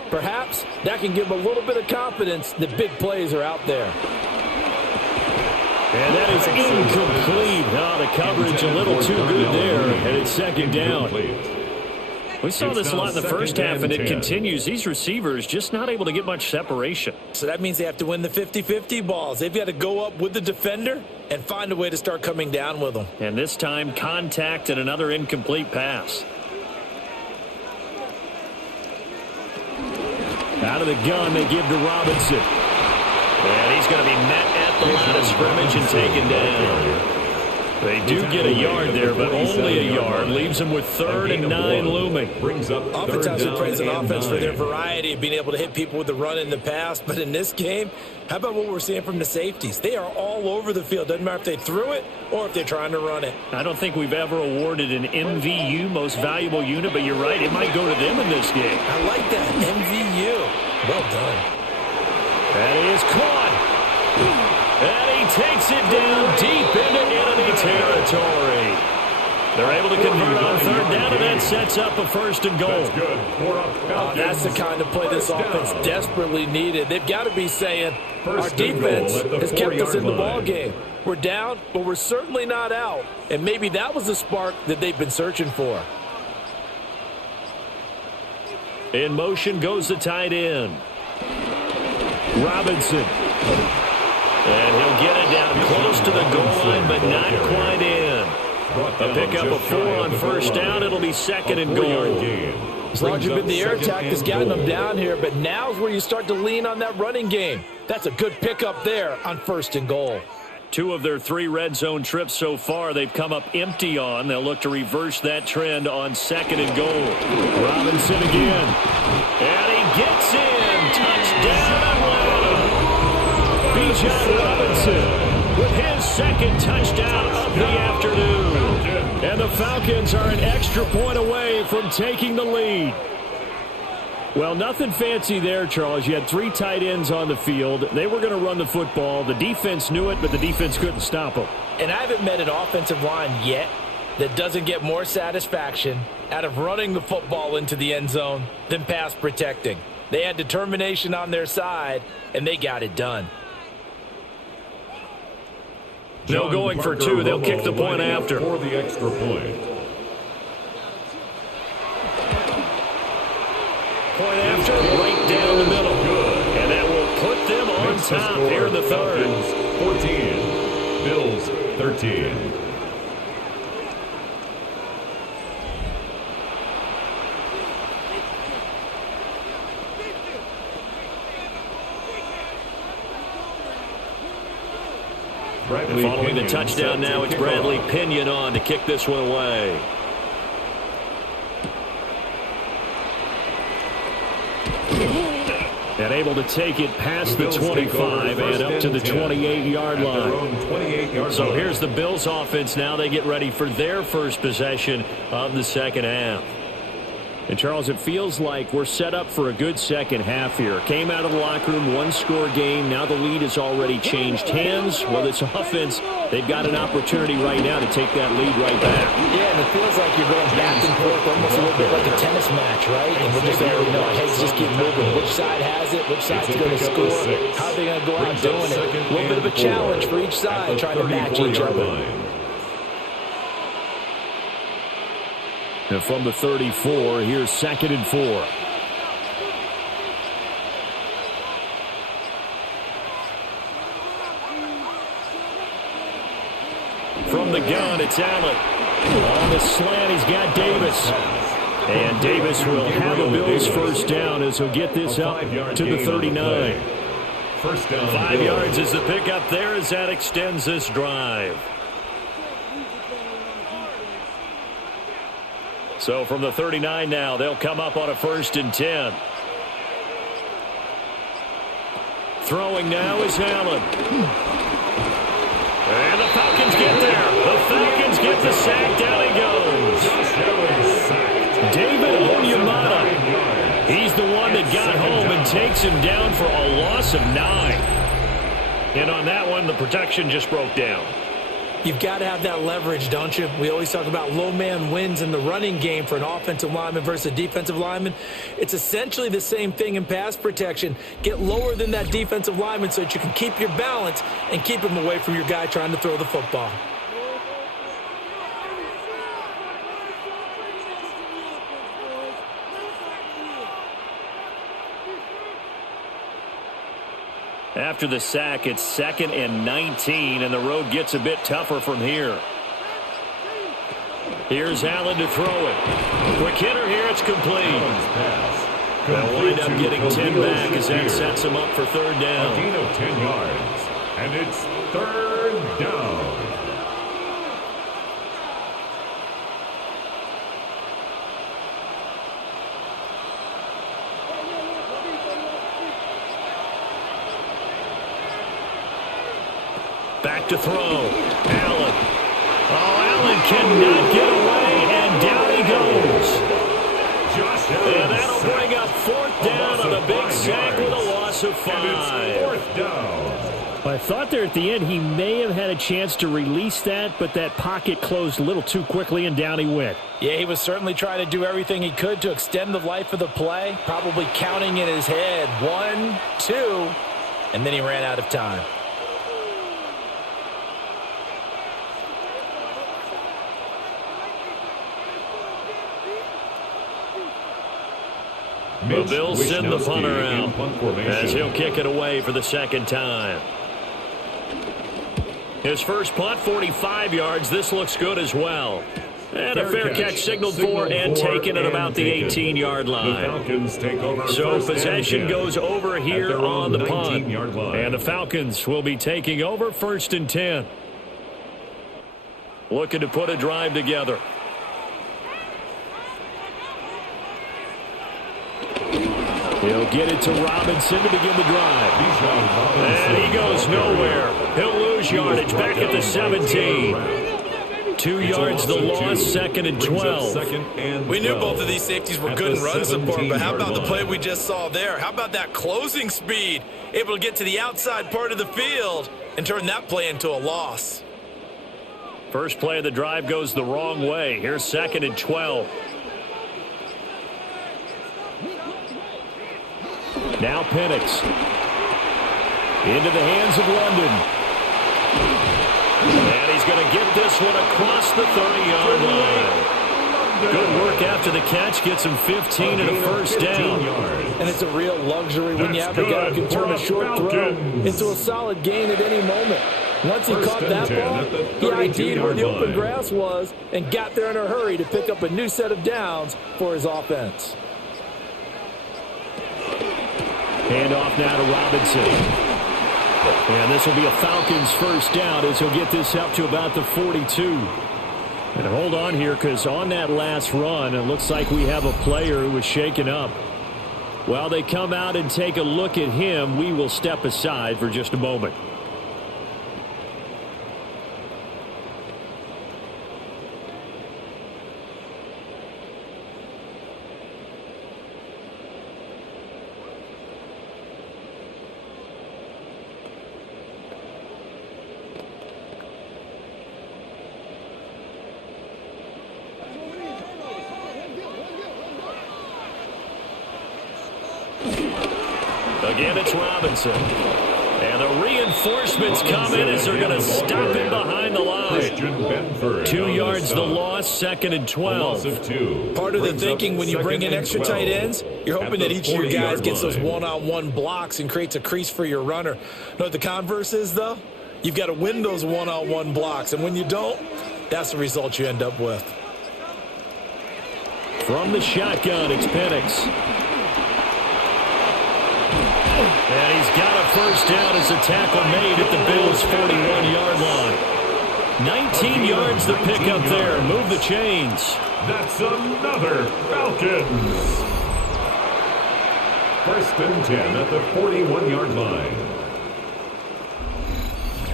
Perhaps that can give them a little bit of confidence that big plays are out there. And that is incomplete. Oh, the coverage a little too good there, and it's 2nd down. We saw this a lot in the first half, and it continues. These receivers just not able to get much separation. So that means they have to win the 50-50 balls. They've got to go up with the defender and find a way to start coming down with them. And this time, contact and another incomplete pass. Out of the gun, they give to Robinson. And he's going to be met at the line of scrimmage and taken down. They do get a yard there, but only a yard. Leaves them with 3rd and 9 looming. Offense has to praise an offense for their variety of being able to hit people with the run in the past. But in this game, how about what we're seeing from the safeties? They are all over the field. Doesn't matter if they threw it or if they're trying to run it. I don't think we've ever awarded an MVU, most valuable unit, but you're right, it might go to them in this game. I like that, MVU. Well done. That is caught. And he takes it down deep into enemy territory. They're able to convert on 3rd down, and that sets up a 1st and goal. That's the kind of play this offense desperately needed. They've got to be saying, our defense has kept us in the ball game. We're down, but we're certainly not out. And maybe that was the spark that they've been searching for. In motion goes the tight end. Robinson. And he'll get it down close to the goal line, but not quite in. A pickup of 4 on 1st down. It'll be 2nd and goal. As long as you've been the air attack has gotten them down here, but now's where you start to lean on that running game. That's a good pickup there on 1st and goal. 2 of their 3 red zone trips so far they've come up empty on. They'll look to reverse that trend on 2nd and goal. Robinson again. And he gets in. Touchdown Atlanta. Bijan Robinson with his 2nd touchdown of the afternoon. And the Falcons are an extra point away from taking the lead. Well, nothing fancy there, Charles. You had 3 tight ends on the field. They were going to run the football. The defense knew it, but the defense couldn't stop them. And I haven't met an offensive line yet that doesn't get more satisfaction out of running the football into the end zone than pass protecting. They had determination on their side, and they got it done. No going for 2. They'll kick the point after. For the extra point. Point after, right down the middle. Good. And that will put them on top here in the 3rd. 14. Bills 13. Following the touchdown now, it's Bradley Pinion on to kick this one away. And able to take it past the 25 and up to the 28-yard line. So here's the Bills offense now. They get ready for their first possession of the 2nd half. And, Charles, it feels like we're set up for a good second half here. Came out of the locker room, 1-score game. Now the lead has already changed hands. Well, this offense, they've got an opportunity right now to take that lead right back. Yeah, and it feels like you're going back and forth almost a little bit like a tennis match, right? And we're just already know our heads just keep moving. Which side has it? Which side's going to score? How are they going to go out doing it? A little bit of a challenge for each side, trying to match each other. And from the 34, here's 2nd and 4. From the gun, it's Allen. On the slant, he's got Davis. And Davis will have a Bills 1st down as he'll get this up to the 39. 5 yards is the pickup there as that extends this drive. So from the 39 now, they'll come up on a 1st and 10. Throwing now is Allen. And the Falcons get there. The Falcons get the sack. Down he goes. David Onyemata. He's the one that got home and takes him down for a loss of 9. And on that one, the protection just broke down. You've got to have that leverage, don't you? We always talk about low man wins in the running game for an offensive lineman versus a defensive lineman. It's essentially the same thing in pass protection. Get lower than that defensive lineman so that you can keep your balance and keep him away from your guy trying to throw the football. After the sack, it's 2nd and 19, and the road gets a bit tougher from here. Here's Allen to throw it. Quick hitter here, it's complete. They'll wind up getting 10 back as that sets him up for 3rd down. A gain of 10 yards, and it's 3rd down. back to throw. Allen. Oh, Allen cannot get away, and down he goes. And that'll bring up 4th down on a big sack with a loss of 5. 4th down. I thought there at the end he may have had a chance to release that, but that pocket closed a little too quickly, and down he went. Yeah, he was certainly trying to do everything he could to extend the life of the play, probably counting in his head 1, 2, and then he ran out of time. The Bills send the punter out as he'll kick it away for the 2nd time. His first punt, 45 yards. This looks good as well. And a fair catch signaled for and taken at about the 18-yard line. So possession goes over here on the punt. And the Falcons will be taking over 1st and 10. Looking to put a drive together. He'll get it to Robinson to begin the drive. And he goes nowhere. He'll lose yardage back at the 17. 2 yards the loss, 2nd and 12. We knew both of these safeties were good in run support, but how about the play we just saw there? How about that closing speed? Able to get to the outside part of the field and turn that play into a loss. First play of the drive goes the wrong way. Here's 2nd and 12. Now Penix. Into the hands of London. And he's going to get this one across the 30-yard line. Good work after the catch. Gets him 15 and a 1st down. And it's a real luxury when you have a guy who can turn a short throw into a solid gain at any moment. Once he caught that ball, he ID'd where the open grass was and got there in a hurry to pick up a new set of downs for his offense. Handoff now to Robinson. And this will be a Falcons 1st down as he'll get this up to about the 42. And hold on here, because on that last run, it looks like we have a player who was shaken up. While they come out and take a look at him, we will step aside for just a moment. Again, it's Robinson. And the reinforcements come in as they're going to stop him behind the line. 2 yards the loss, 2nd and 12. Part of the thinking when you bring in extra tight ends, you're hoping that each of your guys gets those one-on-one blocks and creates a crease for your runner. You know what the converse is, though? You've got to win those one-on-one blocks. And when you don't, that's the result you end up with. From the shotgun, it's Penix. And he's got a 1st down as a tackle made at the Bills' 41-yard line. 19 yards the pickup there. Move the chains. That's another Falcons. 1st and 10 at the 41-yard line.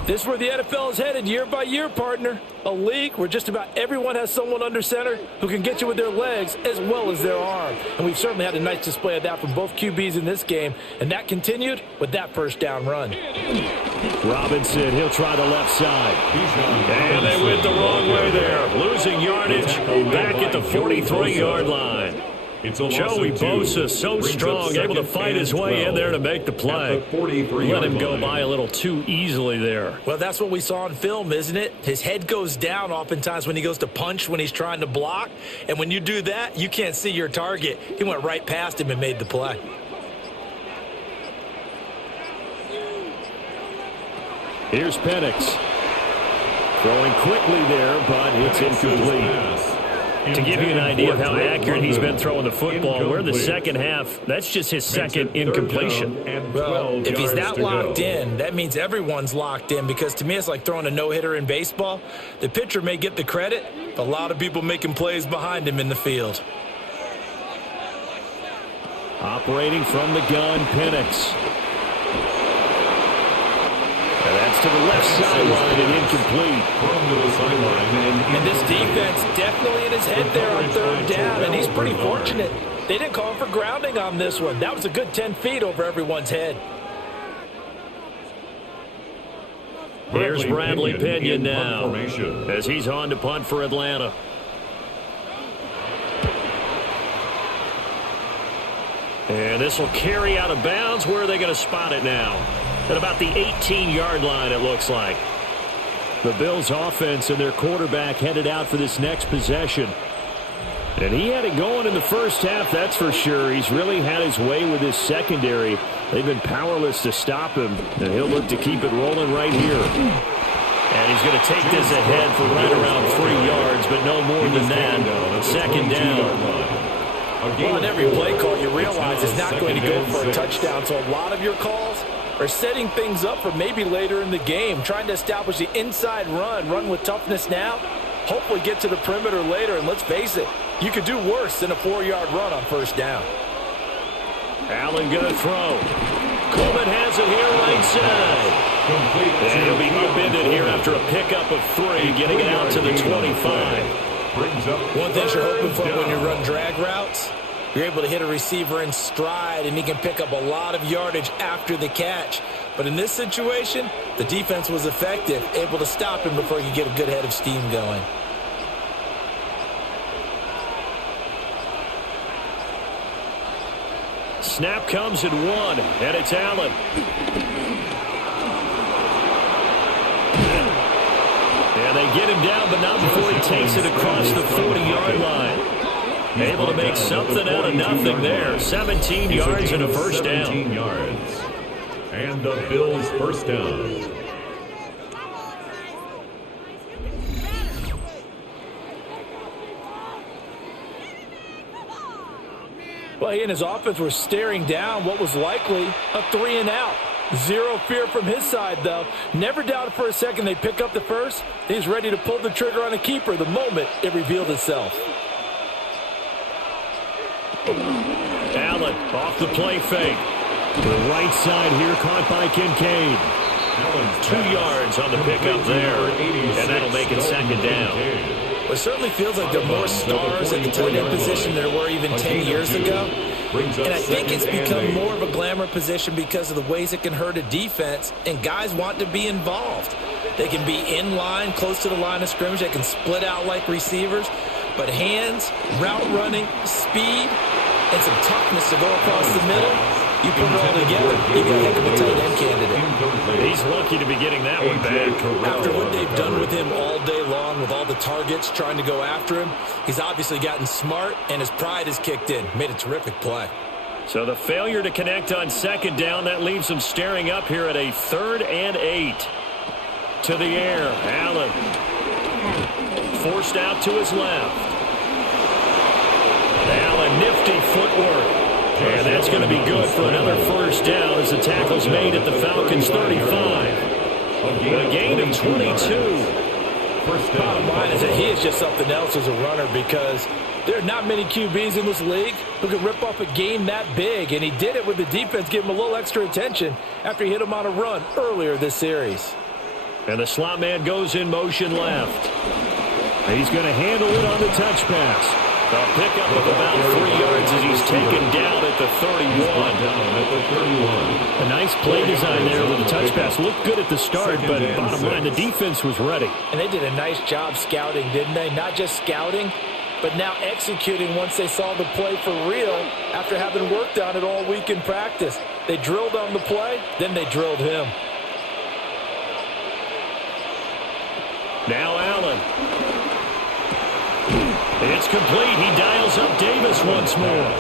This is where the NFL is headed year by year, partner. A league where just about everyone has someone under center who can get you with their legs as well as their arm. And we've certainly had a nice display of that from both QBs in this game. And that continued with that 1st down run. Robinson, he'll try the left side. And they went the wrong way there. Losing yardage back at the 43-yard line. Joey Bosa, so strong, able to fight his way in there to make the play. Let him go by a little too easily there. Well, that's what we saw on film, isn't it? His head goes down oftentimes when he goes to punch when he's trying to block. And when you do that, you can't see your target. He went right past him and made the play. Here's Penix. Throwing quickly there, but it's incomplete. To give you an idea of how accurate he's been throwing the football, we're in the second half. That's just his second incompletion. Well, if he's that locked in, that means everyone's locked in, because to me it's like throwing a no-hitter in baseball. The pitcher may get the credit, but a lot of people making plays behind him in the field. Operating from the gun, Penix. And that's to the left sideline and incomplete. Thrown to the sideline. And this defense definitely in his head there on third down, and he's pretty fortunate. They didn't call him for grounding on this one. That was a good 10 feet over everyone's head. Here's Bradley Pinion now as he's on to punt for Atlanta. And this will carry out of bounds. Where are they going to spot it now? At about the 18-yard line, it looks like. The Bills' offense and their quarterback headed out for this next possession. And he had it going in the first half, that's for sure. He's really had his way with his secondary. They've been powerless to stop him, and he'll look to keep it rolling right here. And he's going to take this ahead for right around 3 yards, but no more than that. Second down. Well, in every play call, you realize it's not going to go for a touchdown, so a lot of your calls are setting things up for maybe later in the game, trying to establish the inside run with toughness now, hopefully get to the perimeter later, and let's face it, you could do worse than a 4-yard run on first down. Allen going to throw. Coleman has it here right side. And he'll be upended here after a pickup of 3, getting it out to the 25. One thing you're hoping for when you run drag routes, you're able to hit a receiver in stride, and he can pick up a lot of yardage after the catch. But in this situation, the defense was effective, able to stop him before he could get a good head of steam going. Snap comes at 1, and it's Allen. And they get him down, but not before he takes it across the 40-yard line. Able to make something out of nothing there. 17 yards and a first down. 17 yards. And the Bills' first down. Well, he and his offense were staring down what was likely a 3-and-out. Zero fear from his side, though. Never doubted for a second they'd pick up the first. He's ready to pull the trigger on a keeper the moment it revealed itself. Allen off the play fake. To the right side here, caught by Kincaid. 2 yards on the pickup there, and that'll make it second down. Well, it certainly feels like there are more stars at the tight end position than there were even 10 years ago. And I think it's become more of a glamour position because of the ways it can hurt a defense, and guys want to be involved. They can be in line, close to the line of scrimmage. They can split out like receivers. But hands, route running, speed, and some toughness to go across the middle, you put it all together, you got a heck of a tight end candidate. He's lucky to be getting that one back. After what they've done with him all day long, with all the targets trying to go after him, he's obviously gotten smart, and his pride has kicked in. Made a terrific play. So the failure to connect on second down, that leaves him staring up here at a 3rd and 8. To the air, Allen. Forced out to his left. Allen, nifty footwork. And that's going to be good for another first down as the tackle's made at the Falcons' 35. A gain of 22. Bottom line is that he is just something else as a runner, because there are not many QBs in this league who can rip off a game that big, and he did it with the defense giving him a little extra attention after he hit him on a run earlier this series. And the slot man goes in motion left. He's going to handle it on the touch pass. A pickup of about 3 yards as he's taken down at the 31. A nice play design there with the touch pass. Looked good at the start, but bottom line, the defense was ready. And they did a nice job scouting, didn't they? Not just scouting, but now executing once they saw the play for real after having worked on it all week in practice. They drilled on the play, then they drilled him. Now Allen. It's complete. He dials up Davis once more.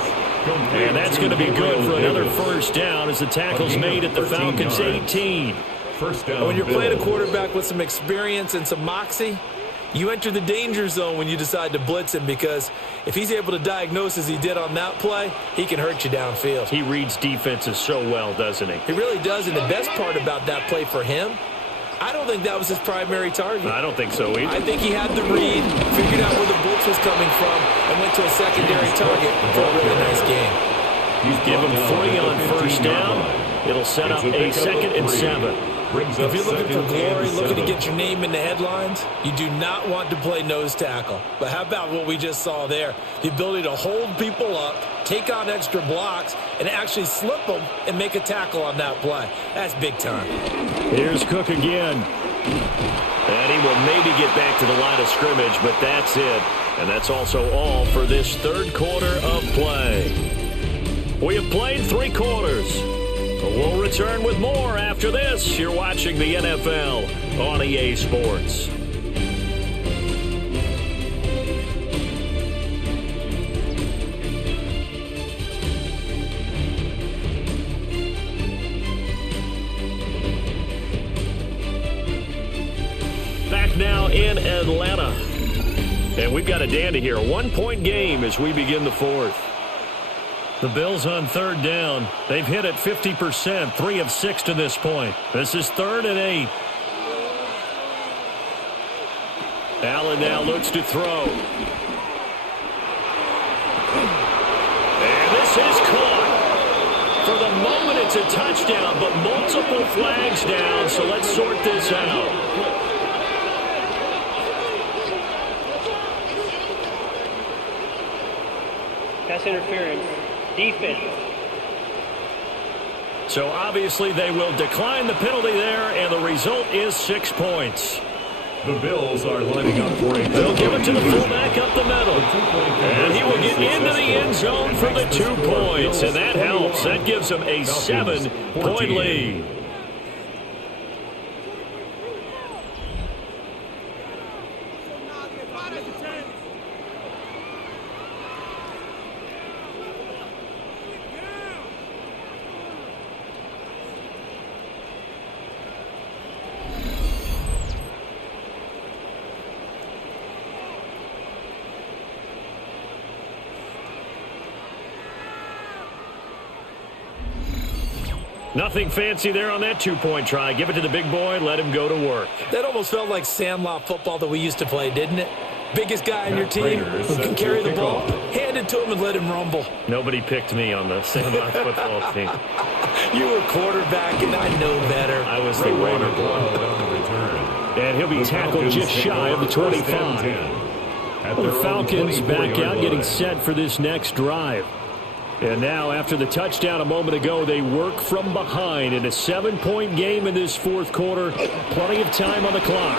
And that's going to be good for another first down as the tackle's made at the Falcons' 18. First down. When you're playing a quarterback with some experience and some moxie, you enter the danger zone when you decide to blitz him, because if he's able to diagnose as he did on that play, he can hurt you downfield. He reads defenses so well, doesn't he? He really does, and the best part about that play for him, I don't think that was his primary target. I don't think so either. I think he had the read, figured out where the blitz was coming from, and went to a secondary target for a really nice game. Give him 3 on first down. It'll set up a 2nd and 7. brings If up you're looking for 2nd glory, and looking to 7. get your name in the headlines, you do not want to play nose tackle. But how about what we just saw there? The ability to hold people up, take on extra blocks, and actually slip them and make a tackle on that play. That's big time. Here's Cook again. And he will maybe get back to the line of scrimmage, but that's it. And that's also all for this third quarter of play. We have played 3 quarters. We'll return with more after this. You're watching the NFL on EA Sports. Back now in Atlanta. And we've got a dandy here. A 1-point game as we begin the 4th. The Bills on 3rd down. They've hit it 50%, 3 of 6 to this point. This is 3rd and 8. Allen now looks to throw. And this is caught. For the moment, it's a touchdown, but multiple flags down, so let's sort this out. Pass interference. Defense. So obviously they will decline the penalty there, and the result is 6 points. The Bills are lining up for a They'll give it to the fullback up the middle. And he will get into the end zone for the 2 points, and that helps. That gives them a 7-point lead. Nothing fancy there on that 2-point try. Give it to the big boy, let him go to work. That almost felt like Sandlot football that we used to play, didn't it? Biggest guy on your team who can carry the ball, hand it to him and let him rumble. Nobody picked me on the Sandlot football team. You were quarterback, and I know better. I was the runner. And he'll be tackled just shy of the 25. The Falcons back out, getting set for this next drive. And now, after the touchdown a moment ago, they work from behind in a 7-point game in this 4th quarter. Plenty of time on the clock.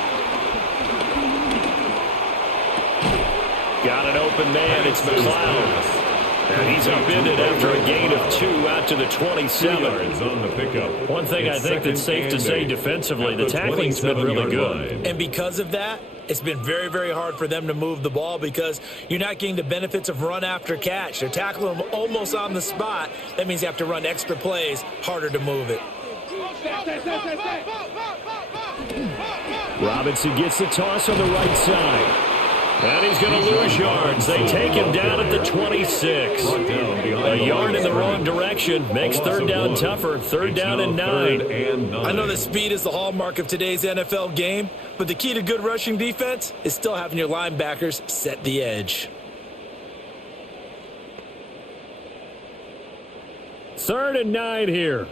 Got an open man. It's McLeod. And he's upended after a gain of 2 out to the 27. On the pickup. One thing I think that's safe to say defensively, the tackling's been really good. And because of that, it's been very, very hard for them to move the ball because you're not getting the benefits of run after catch. They're tackling them almost on the spot. That means you have to run extra plays, harder to move it. Robinson gets the toss on the right side. And he's going to lose yards. They take him down at the 26. A yard in the wrong direction makes 3rd down tougher. 3rd down and 9. I know that speed is the hallmark of today's NFL game, but the key to good rushing defense is still having your linebackers set the edge. 3rd and 9 here.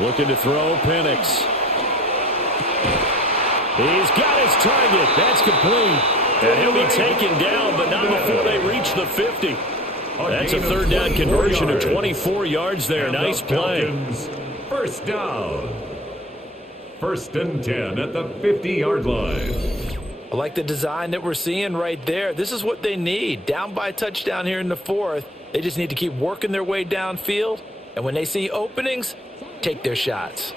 Looking to throw, Penix. He's got his target. That's complete. And he'll be taken down, but not before they reach the 50. That's a 3rd down conversion of 24 yards there. Nice play. First down. 1st and 10 at the 50-yard line. I like the design that we're seeing right there. This is what they need. Down by a touchdown here in the 4th. They just need to keep working their way downfield. And when they see openings, take their shots.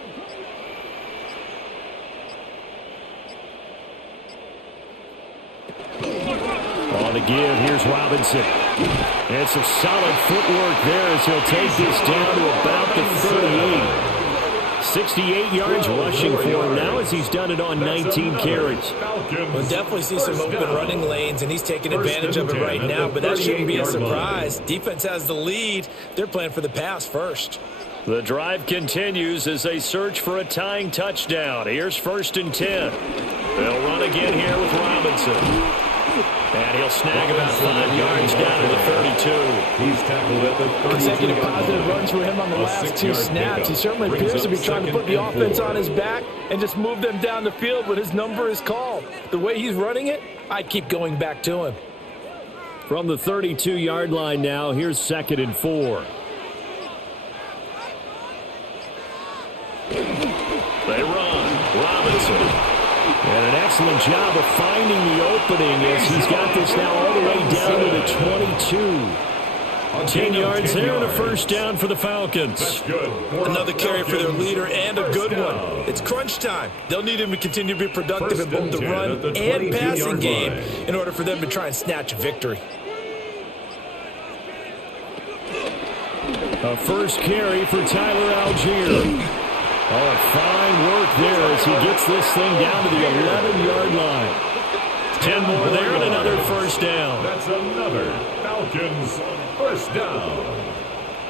On the give, here's Robinson. And some solid footwork there as he'll take this down to about the 38. 68 yards rushing for him now as he's done it on 19 carries. We'll definitely see some open running lanes, and he's taking advantage of it right now, but that shouldn't be a surprise. Defense has the lead. They're playing for the pass first. The drive continues as they search for a tying touchdown. Here's 1st and 10. They'll run again here with Robinson. And he'll snag about 5 yards down to the 32. He's tackled at the 32. Consecutive positive runs for him on the last 2 snaps. He certainly appears to be trying to put the offense on his back and just move them down the field when his number is called. The way he's running it, I'd keep going back to him. From the 32-yard line now, here's 2nd and 4. They run. Robinson. And an excellent job of finding the opening as he's got this now all the way down to the 22. 10 yards there and a first down for the Falcons. Another carry for their leader and a good one. It's crunch time. They'll need him to continue to be productive in both the run and passing game in order for them to try and snatch a victory. A first carry for Tyler Algier. Oh, fine work there as he gets this thing down to the 11-yard line. 10 more there and another first down. That's another Falcons first down.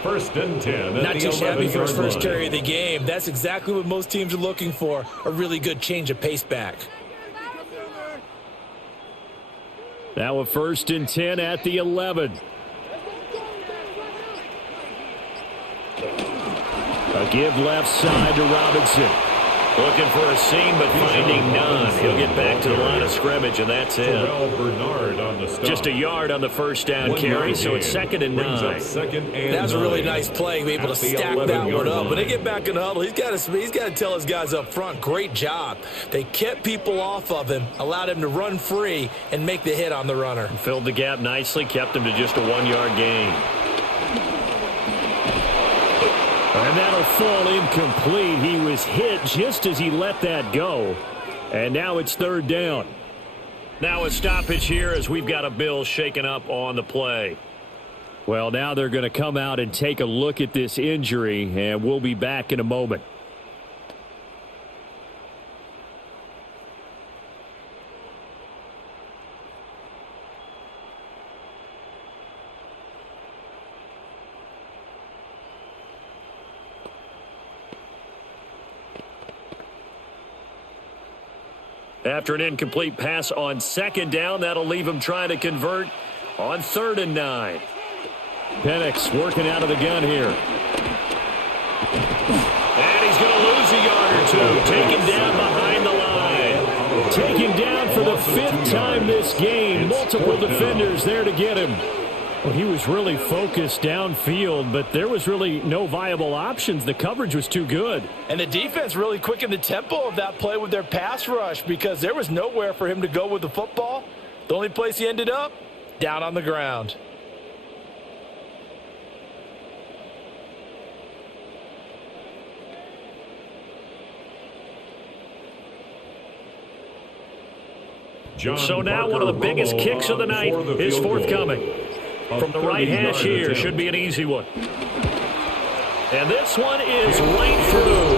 1st and 10. Not too shabby for his first carry of the game. That's exactly what most teams are looking for, a really good change of pace back. Now a 1st and 10 at the 11. A give left side to Robinson. Looking for a seam, but finding none. He'll get back to the line of scrimmage, and that's it. Just a yard on the first down carry, so it's 2nd and 9. That's a really nice play, be able to stack that one up. When they get back in the huddle, he's got to tell his guys up front, great job. They kept people off of him, allowed him to run free, and make the hit on the runner. Filled the gap nicely, kept him to just a 1-yard gain. And that'll fall incomplete. He was hit just as he let that go. And now it's 3rd down. Now a stoppage here as we've got a Bill shaken up on the play. Well, now they're going to come out and take a look at this injury, and we'll be back in a moment. After an incomplete pass on 2nd down, that'll leave him trying to convert on 3rd and 9. Penix working out of the gun here. And he's going to lose a yard or 2. Taken down behind the line. Taken down for the 5th time this game. Multiple defenders there to get him. Well, he was really focused downfield, but there was really no viable options. The coverage was too good. And the defense really quickened the tempo of that play with their pass rush because there was nowhere for him to go with the football. The only place he ended up, down on the ground. So now one of the biggest kicks of the night is forthcoming. From the right hash here, should be an easy one. And this one is right through.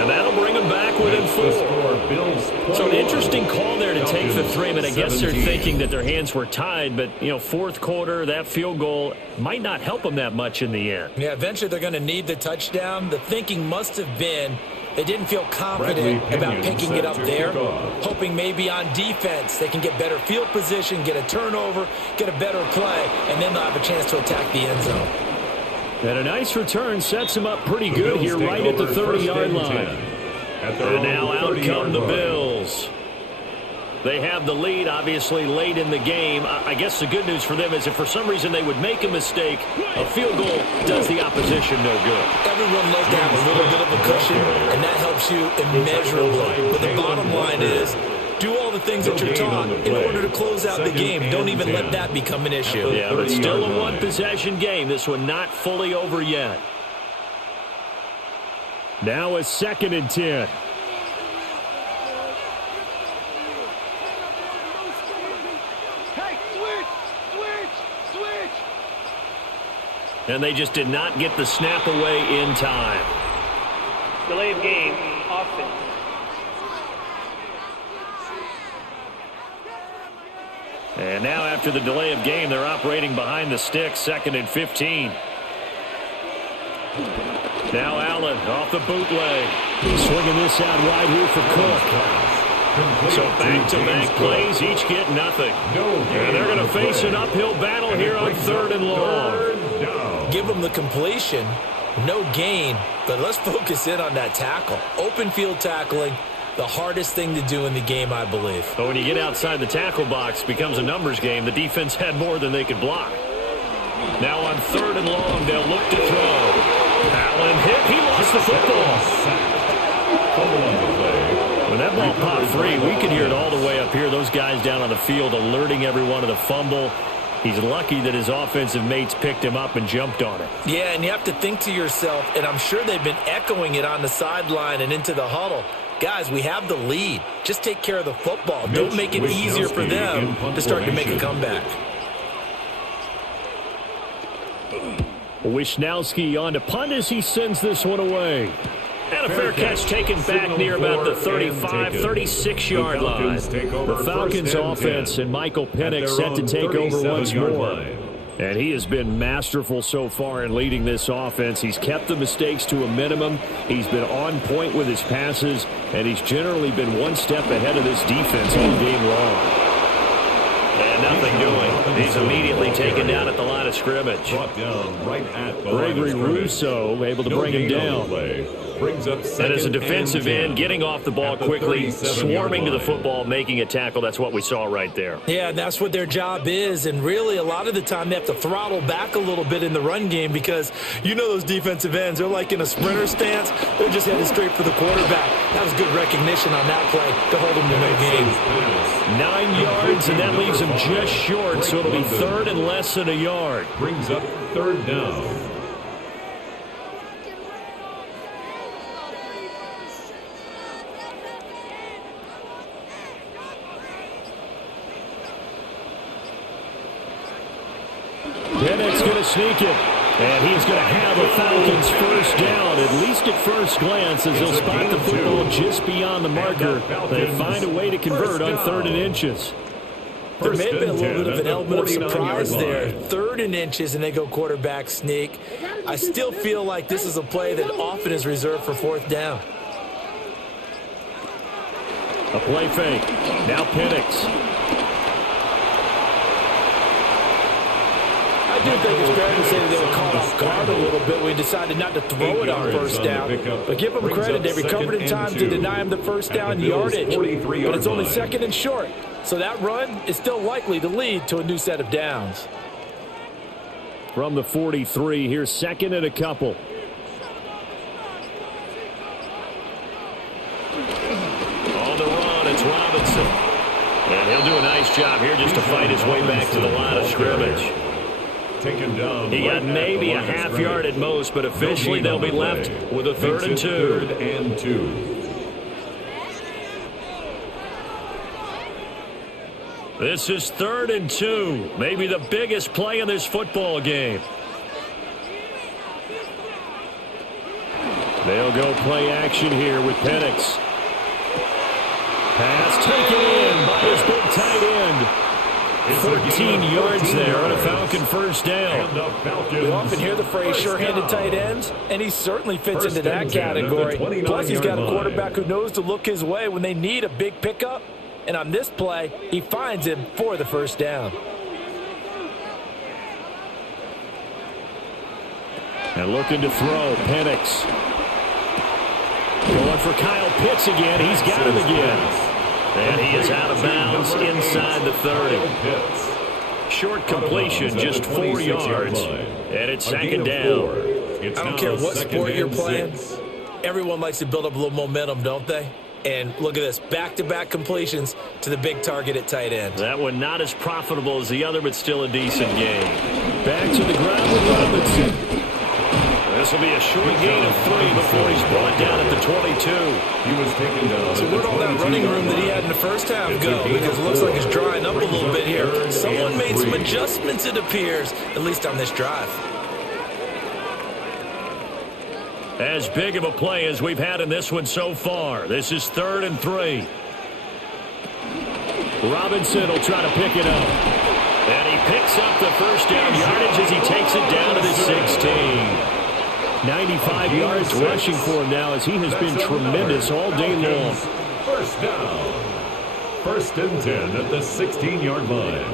And that'll bring him back within 4. So an interesting call there to take the 3. I guess they're thinking that their hands were tied, but, 4th quarter, that field goal might not help them that much in the end. Yeah, eventually they're going to need the touchdown. The thinking must have been they didn't feel confident about picking it up there, hoping maybe on defense they can get better field position, get a turnover, get a better play, and then they'll have a chance to attack the end zone. And a nice return sets him up pretty good here right at the 30-yard line. And now out come the Bills. They have the lead, obviously, late in the game. I guess the good news for them is if for some reason they would make a mistake, a field goal does the opposition no good. Everyone loves to have a little bit of a cushion, and that helps you immeasurably. But the bottom line is, do all the things that you're taught in order to close out the game. Don't even let that become an issue. Yeah, but still a one-possession game. This one not fully over yet. Now a 2nd and 10. And they just did not get the snap away in time. Delay of game, offense. And now after the delay of game, they're operating behind the sticks, 2nd and 15. Now Allen off the bootleg. Swinging this out wide here for Cook. So back-to-back plays, each get nothing. And they're going to face an uphill battle here on 3rd and long. Give them the completion, no gain, but let's focus in on that tackle. Open field tackling, the hardest thing to do in the game, I believe. But when you get outside the tackle box, it becomes a numbers game. The defense had more than they could block. Now on 3rd and long, they'll look to throw. Allen hit. He lost the football. When that ball popped free, we could hear it all the way up here. Those guys down on the field alerting everyone of the fumble. He's lucky that his offensive mates picked him up and jumped on it. Yeah, and you have to think to yourself, and I'm sure they've been echoing it on the sideline and into the huddle. Guys, we have the lead. Just take care of the football. Don't make it easier for them to start to make a comeback. Wisnowski on to punt as he sends this one away. And a fair catch taken back near about the 35, 36-yard line. The Falcons offense and Michael Penix set to take over once more. And he has been masterful so far in leading this offense. He's kept the mistakes to a minimum. He's been on point with his passes, and he's generally been one step ahead of this defense all game long. And nothing doing. He's immediately taken down at the line of scrimmage. Gregory Rousseau able to bring him down. And as a defensive end, getting off the ball quickly, swarming to the football, making a tackle. That's what we saw right there. Yeah, and that's what their job is. And really, a lot of the time, they have to throttle back a little bit in the run game because you know those defensive ends, they're like in a sprinter stance. They're just headed straight for the quarterback. That was good recognition on that play to hold them to no gain. 9 yards, and that leaves him just short, so it'll be 3rd and less than a yard. Brings up 3rd down. Penix going to sneak it. And he's going to have the Falcons first down, at least at first glance, as they'll spot the football just beyond the marker. They find a way to convert on 3rd and inches. There may have been a little bit of an element of surprise there. 3rd and inches, and they go quarterback sneak. I still feel like this is a play that often is reserved for 4th down. A play fake. Now Penix. I do think it's fair to say that they were caught off guard a little bit when we decided not to throw it on 1st down. But give them credit, they recovered in time to deny him the 1st down yardage. But it's only 2nd and short. So that run is still likely to lead to a new set of downs. From the 43, here's 2nd and a couple. On the run, it's Robinson. And he'll do a nice job here just to fight his way back to the line of scrimmage. Taken down. He got maybe a half yard at most, but officially they'll be left with a 3rd and 2. 3rd and 2. This is 3rd and 2, maybe the biggest play in this football game. They'll go play action here with Penix. Pass taken in by his big tight end. 14 yards there on a Falcon first down. We often hear the phrase sure-handed tight ends, and he certainly fits into that category. Plus, he's got a quarterback who knows to look his way when they need a big pickup. And on this play, he finds him for the 1st down. And looking to throw, Penix. Going for Kyle Pitts again. He's got him again. And he is out of bounds inside the 30. Short completion, just 4 yards. And it's 2nd down. I don't care what sport you're playing. Everyone likes to build up a little momentum, don't they? And look at this, back-to-back completions to the big target at tight end. That one not as profitable as the other, but still a decent game. Back to the ground with Robinson. This will be a short gain of 3 before he's brought down at the 22. He was taken down. So where'd all that running room that he had in the first half go? Because it looks like it's drying up a little bit here. Someone made some adjustments, it appears, at least on this drive. As big of a play as we've had in this one so far. This is 3rd and 3. Robinson will try to pick it up. And he picks up the 1st down yardage as he takes it down to the 16. 95 yards rushing for him now as he has been tremendous all day long. 1st down. First and 10 at the 16-yard line.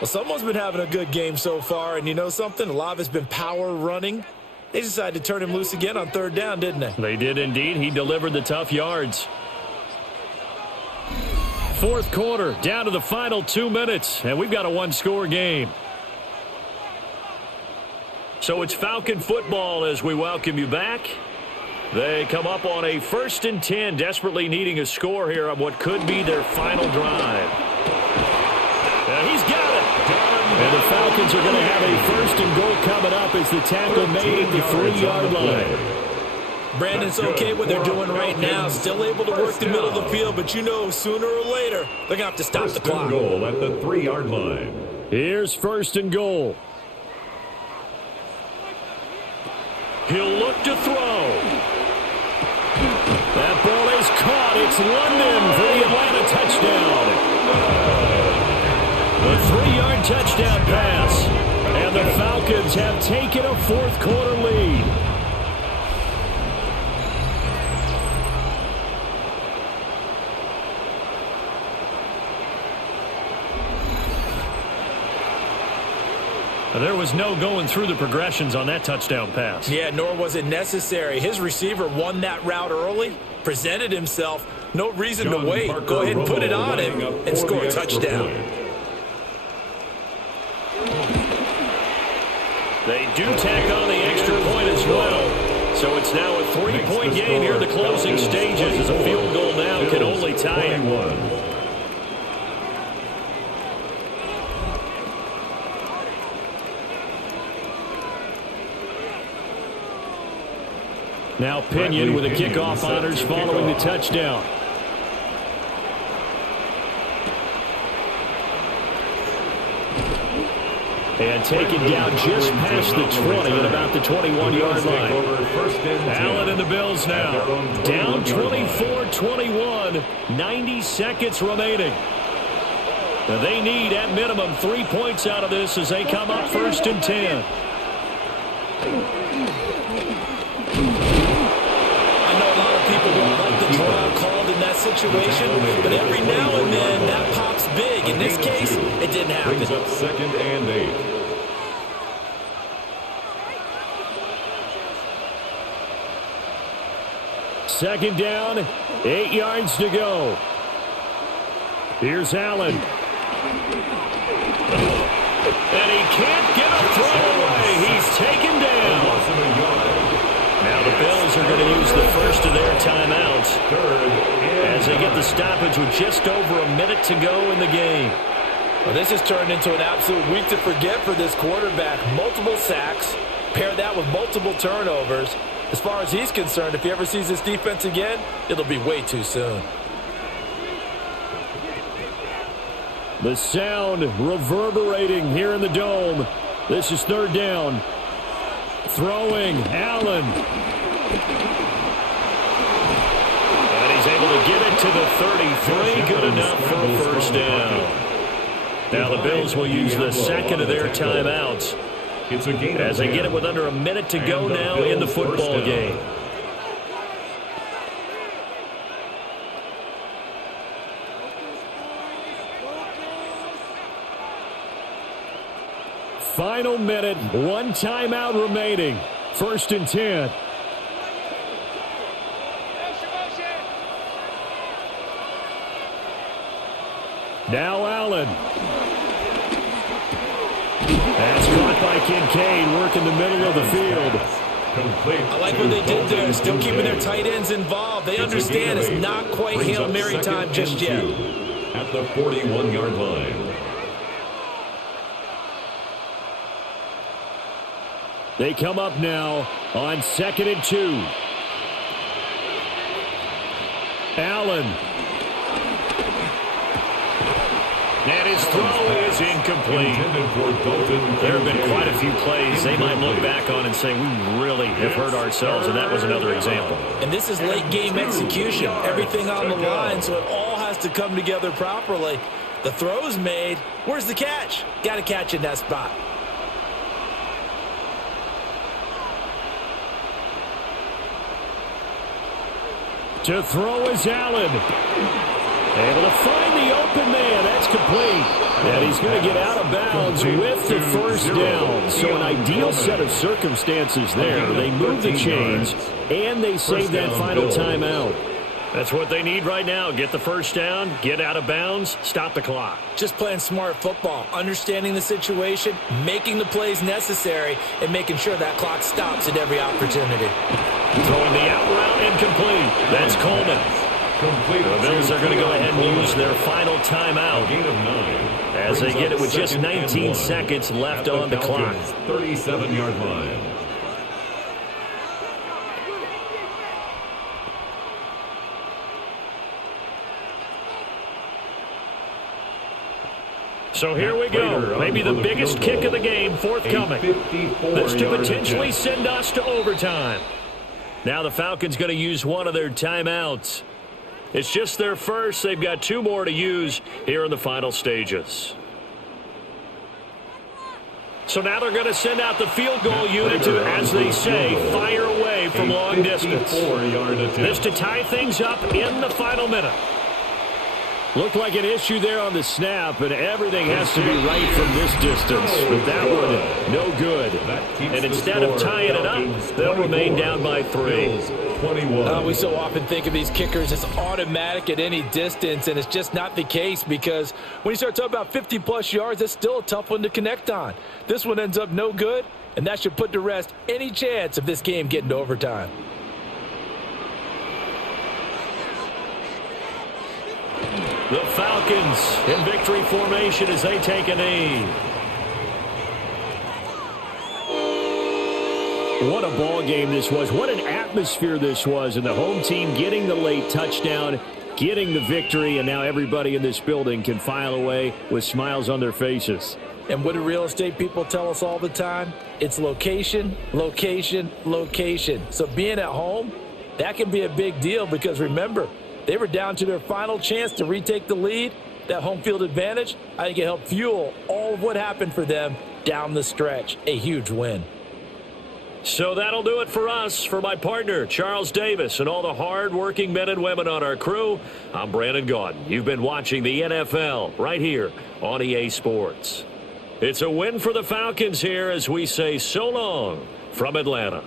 Well, someone's been having a good game so far, and you know something? A lot of it's been power running. They decided to turn him loose again on third down, didn't they? They did indeed. He delivered the tough yards. Fourth quarter, down to the final 2 minutes, and we've got a one-score game. So it's Falcon football as we welcome you back. They come up on a first and 10, desperately needing a score here on what could be their final drive. And he's got it. And the Falcons are going to have a first and goal coming up as the tackle made at the 3-yard line. Brandon's okay what they're doing right now. Still able to work the middle of the field, but you know sooner or later they're going to have to stop the clock. First and goal at the 3-yard line. Here's first and goal. He'll look to throw. That ball is caught. It's London for the Atlanta touchdown. The 3-yard touchdown pass. And the Falcons have taken a fourth quarter lead. There was no going through the progressions on that touchdown pass. Yeah, nor was it necessary. His receiver won that route early, presented himself. No reason to wait. Go ahead and put it on him and score a touchdown. They do tack on the extra point as well. So it's now a 3-point game here in the closing stages as a field goal now can only tie it. Now Pinion with the kickoff honors following the touchdown. And taken down just past the 20 at about the 21-yard line. Allen and the Bills now. Down 24-21, 90 seconds remaining. Now they need at minimum 3 points out of this as they come up first and 10. Called in that situation, but every now and then that pops big. In this case, it didn't happen. Brings up second and 8. Second down, 8 yards to go. Here's Allen. And he can't get a throw away. He's taken down. Now the Bills are going to use the first of their timeouts as they get the stoppage with just over a minute to go in the game. Well, this has turned into an absolute week to forget for this quarterback. Multiple sacks, pair that with multiple turnovers. As far as he's concerned, if he ever sees this defense again, it'll be way too soon. The sound reverberating here in the dome. This is third down. Throwing, Allen. And he's able to get it to the 33. Good enough for a first down. Now the Bills will use the second of their timeouts as they get it with under a minute to go now in the football game. Final minute, one timeout remaining. First and 10. Now Allen. That's caught by Kincaid, working the middle of the field. I like what they did there, still keeping their tight ends involved. They understand it's not quite Hail Mary time just yet. At the 41-yard line. They come up now on 2nd and 2. Allen. And his throw is incomplete. There have been quite a few plays they might look back on and say, we really have hurt ourselves, and that was another example. And this is late game execution. Everything on the line, so it all has to come together properly. The throw's made. Where's the catch? Got to catch in that spot. To throw is Allen. Able to find the open man. That's complete. And he's going to get out of bounds with the first down. So an ideal set of circumstances there. They move the chains, and they save that final timeout. That's what they need right now. Get the first down, get out of bounds, stop the clock. Just playing smart football, understanding the situation, making the plays necessary, and making sure that clock stops at every opportunity. Throwing the out route incomplete. That's Coleman. The Bills are going to go ahead and use their final timeout as they get it with just 19 seconds left on the clock. 37-yard line. So here we go. Maybe the biggest kick of the game forthcoming. This to potentially send us to overtime. Now the Falcons going to use one of their timeouts. It's just their first. They've got two more to use here in the final stages. So now they're going to send out the field goal unit to, as they say, fire away from long distance. This to tie things up in the final minute. Looked like an issue there on the snap, and everything has to be right from this distance. But that one, no good. And instead of tying it up, they'll remain down by 3. We so often think of these kickers as automatic at any distance, and it's just not the case because when you start talking about 50-plus yards, it's still a tough one to connect on. This one ends up no good, and that should put to rest any chance of this game getting to overtime. The Falcons in victory formation as they take a knee. What a ball game this was. What an atmosphere this was. And the home team getting the late touchdown, getting the victory, and now everybody in this building can file away with smiles on their faces. And what do real estate people tell us all the time? It's location, location, location. So being at home, that can be a big deal because remember, they were down to their final chance to retake the lead. That home field advantage, I think it helped fuel all of what happened for them down the stretch. A huge win. So that'll do it for us. For my partner, Charles Davis, and all the hard-working men and women on our crew, I'm Brandon Gaudin. You've been watching the NFL right here on EA Sports. It's a win for the Falcons here as we say so long from Atlanta.